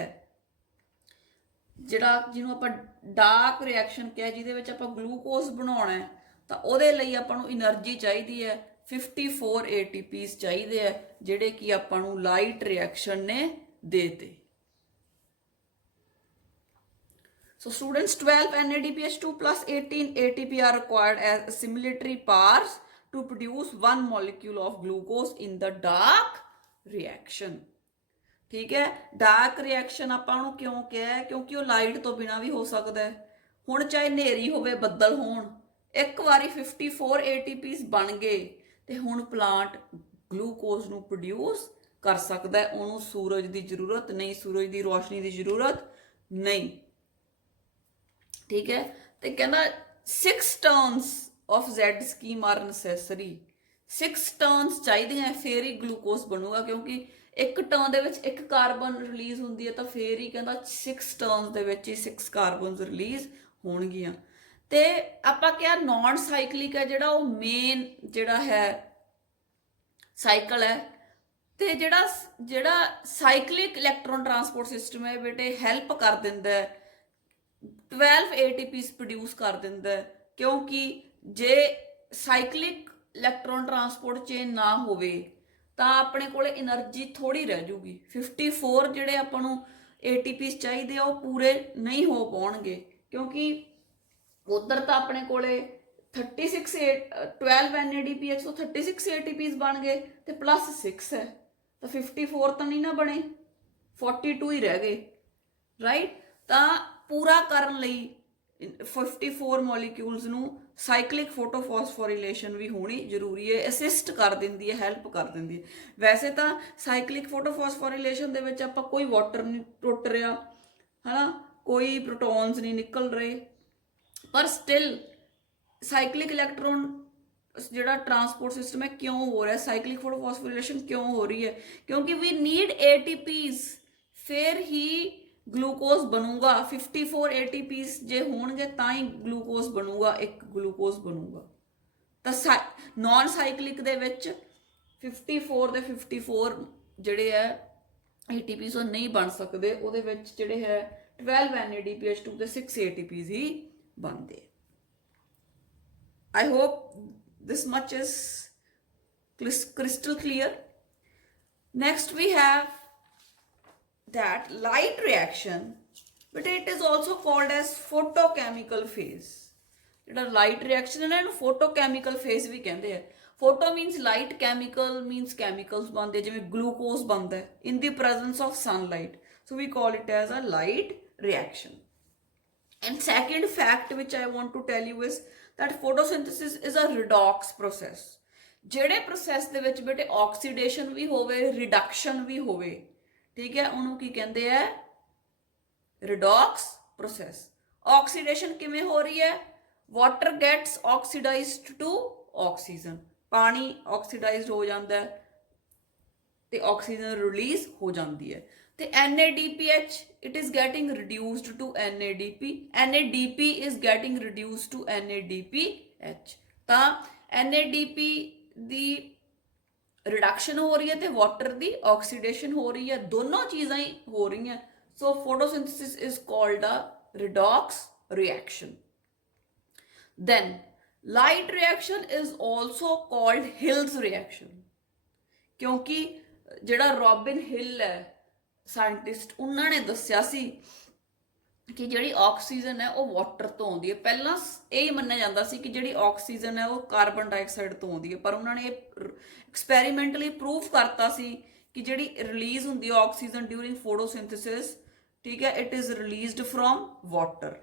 ਜਿਹੜਾ ਜਿਹਨੂੰ ਆਪਾਂ ਡਾਰਕ ਰਿਐਕਸ਼ਨ ਕਿਹਾ, ਜਿਹਦੇ ਵਿੱਚ ਆਪਾਂ ਗਲੂਕੋਜ਼ ਬਣਾਉਣਾ ਹੈ, ਤਾਂ ਉਹਦੇ ਲਈ ਆਪਾਂ ਨੂੰ એનર્ਜੀ ਚਾਹੀਦੀ ਹੈ 54 ATPs ਚਾਹੀਦੇ ਆ, ਜਿਹੜੇ ਕਿ ਆਪਾਂ ਨੂੰ ਲਾਈਟ ਰਿਐਕਸ਼ਨ ਨੇ ਦੇਤੇ। So students 12 NADPH2 plus 18 ATP are required as assimilatory pairs to produce one molecule of glucose in the dark reaction। ठीक है, डार्क रिएक्शन ਆਪਾਂ ਨੂੰ ਕਿਉਂ ਕਿਹਾ ਹੈ ਕਿਉਂਕਿ ਉਹ ਲਾਈਟ ਤੋਂ ਬਿਨਾ ਵੀ ਹੋ ਸਕਦਾ ਹੈ। ਹੁਣ ਚਾਹੇ ਹਨੇਰੀ ਹੋਵੇ ਬੱਦਲ ਹੋਣ, ਇੱਕ ਵਾਰੀ 54 ATPs ਬਣ ਗਏ ਤੇ ਹੁਣ ਪਲਾਂਟ ਗਲੂਕੋਜ਼ ਨੂੰ ਪ੍ਰੋਡਿਊਸ ਕਰ ਸਕਦਾ ਹੈ। ਉਹਨੂੰ ਸੂਰਜ ਦੀ ਜ਼ਰੂਰਤ ਨਹੀਂ, ਸੂਰਜ ਦੀ ਰੋਸ਼ਨੀ ਦੀ ਜ਼ਰੂਰਤ ਨਹੀਂ। ਠੀਕ ਹੈ, ਤੇ ਕਹਿੰਦਾ 6 turns of Z scheme are necessary. 6 turns ਚਾਹੀਦੀਆਂ ਫਿਰ ਹੀ ਗਲੂਕੋਜ਼ ਬਣੂਗਾ, ਕਿਉਂਕਿ ਇੱਕ ਟਰਨ ਦੇ ਵਿੱਚ ਇੱਕ ਕਾਰਬਨ ਰਿਲੀਜ਼ ਹੁੰਦੀ ਹੈ ਤਾਂ ਫੇਰ ਹੀ ਕਹਿੰਦਾ 6 ਟਰਨਸ ਦੇ ਵਿੱਚ ਹੀ 6 ਕਾਰਬਨਸ ਰਿਲੀਜ਼ ਹੋਣਗੀਆਂ। ਤੇ ਆਪਾਂ ਕਿਹਾ ਨॉन ਸਾਈਕਲਿਕ ਹੈ ਜਿਹੜਾ ਉਹ ਮੇਨ ਜਿਹੜਾ ਹੈ ਸਾਈਕਲ ਹੈ। ਤੇ ਜਿਹੜਾ ਸਾਈਕਲਿਕ ਇਲੈਕਟ੍ਰੋਨ ਟਰਾਂਸਪੋਰਟ ਸਿਸਟਮ ਹੈ ਬੇਟੇ ਹੈਲਪ ਕਰ ਦਿੰਦਾ ਹੈ, 12 ATPs ਪ੍ਰੋਡਿਊਸ ਕਰ ਦਿੰਦਾ ਹੈ, ਕਿਉਂਕਿ ਜੇ ਸਾਈਕਲਿਕ ਇਲੈਕਟ੍ਰੋਨ ਟਰਾਂਸਪੋਰਟ ਚੇਨ ਨਾ ਹੋਵੇ ਤਾਂ ਆਪਣੇ ਕੋਲੇ એનર્ਜੀ ਥੋੜੀ ਰਹਿ ਜੂਗੀ। 54 ਜਿਹੜੇ ਆਪਾਂ ਨੂੰ ATPs ਚਾਹੀਦੇ ਆ ਉਹ ਪੂਰੇ ਨਹੀਂ ਹੋ ਪਾਉਣਗੇ, ਕਿਉਂਕਿ ਉਧਰ ਤਾਂ ਆਪਣੇ ਕੋਲੇ 12 NADPH ਤੋਂ 36 ATPs ਬਣ ਗਏ ਤੇ ਪਲੱਸ 6 ਹੈ ਤਾਂ 54 ਤਾਂ ਨਹੀਂ ਨਾ ਬਣੇ, 42 ਹੀ ਰਹਿ ਗਏ, ਰਾਈਟ। ਤਾਂ ਪੂਰਾ ਕਰਨ ਲਈ 54 ਮੋਲੀਕਿਊਲਸ ਨੂੰ ਸਾਈਕਲਿਕ ਫੋਟੋਫਾਸਫੋਰੀਲੇਸ਼ਨ ਵੀ ਹੋਣੀ ਜ਼ਰੂਰੀ ਹੈ, ਅਸਿਸਟ ਕਰ ਦਿੰਦੀ ਹੈ, ਹੈਲਪ ਕਰ ਦਿੰਦੀ ਹੈ। ਵੈਸੇ ਤਾਂ ਸਾਈਕਲਿਕ ਫੋਟੋਫਾਸਫੋਰੀਲੇਸ਼ਨ ਦੇ ਵਿੱਚ ਆਪਾਂ ਕੋਈ ਵਾਟਰ ਨਹੀਂ ਟੁੱਟ ਰਿਹਾ ਹੈ ਨਾ, ਕੋਈ ਪ੍ਰੋਟੋਨਸ ਨਹੀਂ ਨਿਕਲ ਰਹੇ, ਪਰ ਸਟਿਲ ਸਾਈਕਲਿਕ ਇਲੈਕਟ੍ਰੋਨ ਜਿਹੜਾ ਟਰਾਂਸਪੋਰਟ ਸਿਸਟਮ ਹੈ ਕਿਉਂ ਹੋ ਰਿਹਾ, ਸਾਈਕਲਿਕ ਫੋਟੋਫਾਸਫੋਰੀਲੇਸ਼ਨ ਕਿਉਂ ਹੋ ਰਹੀ ਹੈ, ਕਿਉਂਕਿ ਵੀ ਨੀਡ ATPs ਫਿਰ ਹੀ ਗਲੂਕੋਜ਼ ਬਣੂਗਾ। 54 ATPs ਜੇ ਹੋਣਗੇ ਤਾਂ ਹੀ ਗਲੂਕੋਜ਼ ਬਣੂਗਾ, ਇੱਕ ਗਲੂਕੋਜ਼ ਬਣੂਗਾ। ਤਾਂ ਨॉन ਸਾਈਕਲਿਕ ਦੇ ਵਿੱਚ 54 ਦੇ 54 ਜਿਹੜੇ ਹੈ ATPs ਉਹ ਨਹੀਂ ਬਣ ਸਕਦੇ, ਉਹਦੇ ਵਿੱਚ ਜਿਹੜੇ ਹੈ 12 NADPH2 ਤੇ 6 ATPs ਹੀ ਬਣਦੇ। I hope this much is crystal clear. Next we have that light reaction, but it is also called as photochemical phase। ਜਿਹੜਾ light reaction ਹੈ ਨਾ ਇਹਨੂੰ photochemical phase ਵੀ ਕਹਿੰਦੇ ਆ। Photo means light, chemical means chemicals ਬਣਦੇ, ਜਿਵੇਂ glucose ਬਣਦਾ ਹੈ in the presence of sunlight, so we call it as a light reaction. And second fact which I want to tell you is that photosynthesis is a redox process. ਜਿਹੜੇ process ਦੇ ਵਿੱਚ ਬੇਟੇ oxidation ਵੀ ਹੋਵੇ, reduction ਵੀ ਹੋਵੇ, ਠੀਕ ਹੈ, ਉਹਨੂੰ ਕੀ ਕਹਿੰਦੇ ਆ? ਰਿਡੋਕਸ ਪ੍ਰੋਸੈਸ. ਆਕਸੀਡੇਸ਼ਨ ਕਿਵੇਂ ਹੋ ਰਹੀ ਹੈ? Water gets oxidized to oxygen, ਪਾਣੀ ਆਕਸੀਡਾਈਜ਼ਡ ਹੋ ਜਾਂਦਾ ਹੈ ਤੇ ਆਕਸੀਜਨ ਰਿਲੀਜ਼ ਹੋ ਜਾਂਦੀ ਹੈ. ਤੇ NADPH it is getting reduced to NADP, NADP is getting reduced to NADPH. ਤਾਂ NADP ਦੀ ਰਿਡਕਸ਼ਨ ਹੋ ਰਹੀ ਹੈ ਤੇ ਵਾਟਰ ਦੀ ਆਕਸੀਡੇਸ਼ਨ ਹੋ ਰਹੀ ਹੈ, ਦੋਨੋਂ ਚੀਜ਼ਾਂ ਹੀ ਹੋ ਰਹੀਆਂ. So photosynthesis is called a redox reaction. then light reaction is also called Hill's reaction, ਕਿਉਂਕਿ ਜਿਹੜਾ ਰੋਬਿਨ ਹਿਲ ਹੈ ਸਾਇੰਟਿਸਟ, ਉਹਨਾਂ ਨੇ ਦੱਸਿਆ ਸੀ ਕਿ ਜਿਹੜੀ ਆਕਸੀਜਨ ਹੈ ਉਹ ਵਾਟਰ ਤੋਂ ਆਉਂਦੀ ਹੈ. ਪਹਿਲਾਂ ਇਹ ਮੰਨਿਆ ਜਾਂਦਾ ਸੀ ਕਿ ਜਿਹੜੀ ਆਕਸੀਜਨ ਹੈ ਉਹ ਕਾਰਬਨ ਡਾਈਆਕਸਾਈਡ ਤੋਂ ਆਉਂਦੀ ਹੈ, ਪਰ ਉਹਨਾਂ ਨੇ ਐਕਸਪੈਰੀਮੈਂਟਲੀ ਪ੍ਰੂਫ ਕਰਤਾ ਸੀ ਕਿ ਜਿਹੜੀ ਰਿਲੀਜ਼ ਹੁੰਦੀ ਹੈ ਆਕਸੀਜਨ ਡਿਊਰਿੰਗ ਫੋਟੋਸਿੰਥੇਸਿਸ, ਠੀਕ ਹੈ, it is released from water.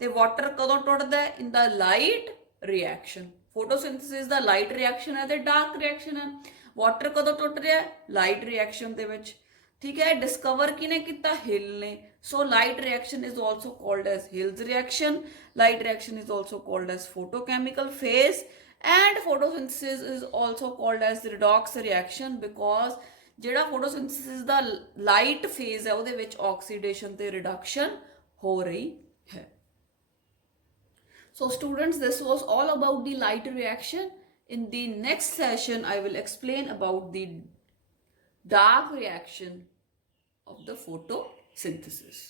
ਤੇ ਵਾਟਰ ਕਦੋਂ ਟੁੱਟਦਾ ਹੈ? ਇਨ ਦਾ ਲਾਈਟ ਰਿਐਕਸ਼ਨ. ਫੋਟੋਸਿੰਥੇਸਿਸ ਦਾ ਲਾਈਟ ਰਿਐਕਸ਼ਨ ਹੈ ਤੇ ਡਾਰਕ ਰਿਐਕਸ਼ਨ ਹੈ. ਵਾਟਰ ਕਦੋਂ ਟੁੱਟ ਰਿਹਾ? ਲਾਈਟ ਰਿਐਕਸ਼ਨ ਦੇ ਵਿੱਚ, ਠੀਕ ਹੈ. ਡਿਸਕਵਰ ਕਿਨੇ ਕੀਤਾ? ਹਿਲ ਨੇ. So light reaction is also called as Hill's reaction. Light reaction is also called as photochemical phase, and photosynthesis is also called as redox reaction because ਜਿਹੜਾ ਫੋਟੋਸਿੰਥੇਸਿਸ ਦਾ light phase ਹੈ ਉਹਦੇ ਵਿੱਚ oxidation ਤੇ reduction ਹੋ ਰਹੀ ਹੈ. So students, this was all about the light reaction. In the next session, I will explain about the dark reaction of the photosynthesis.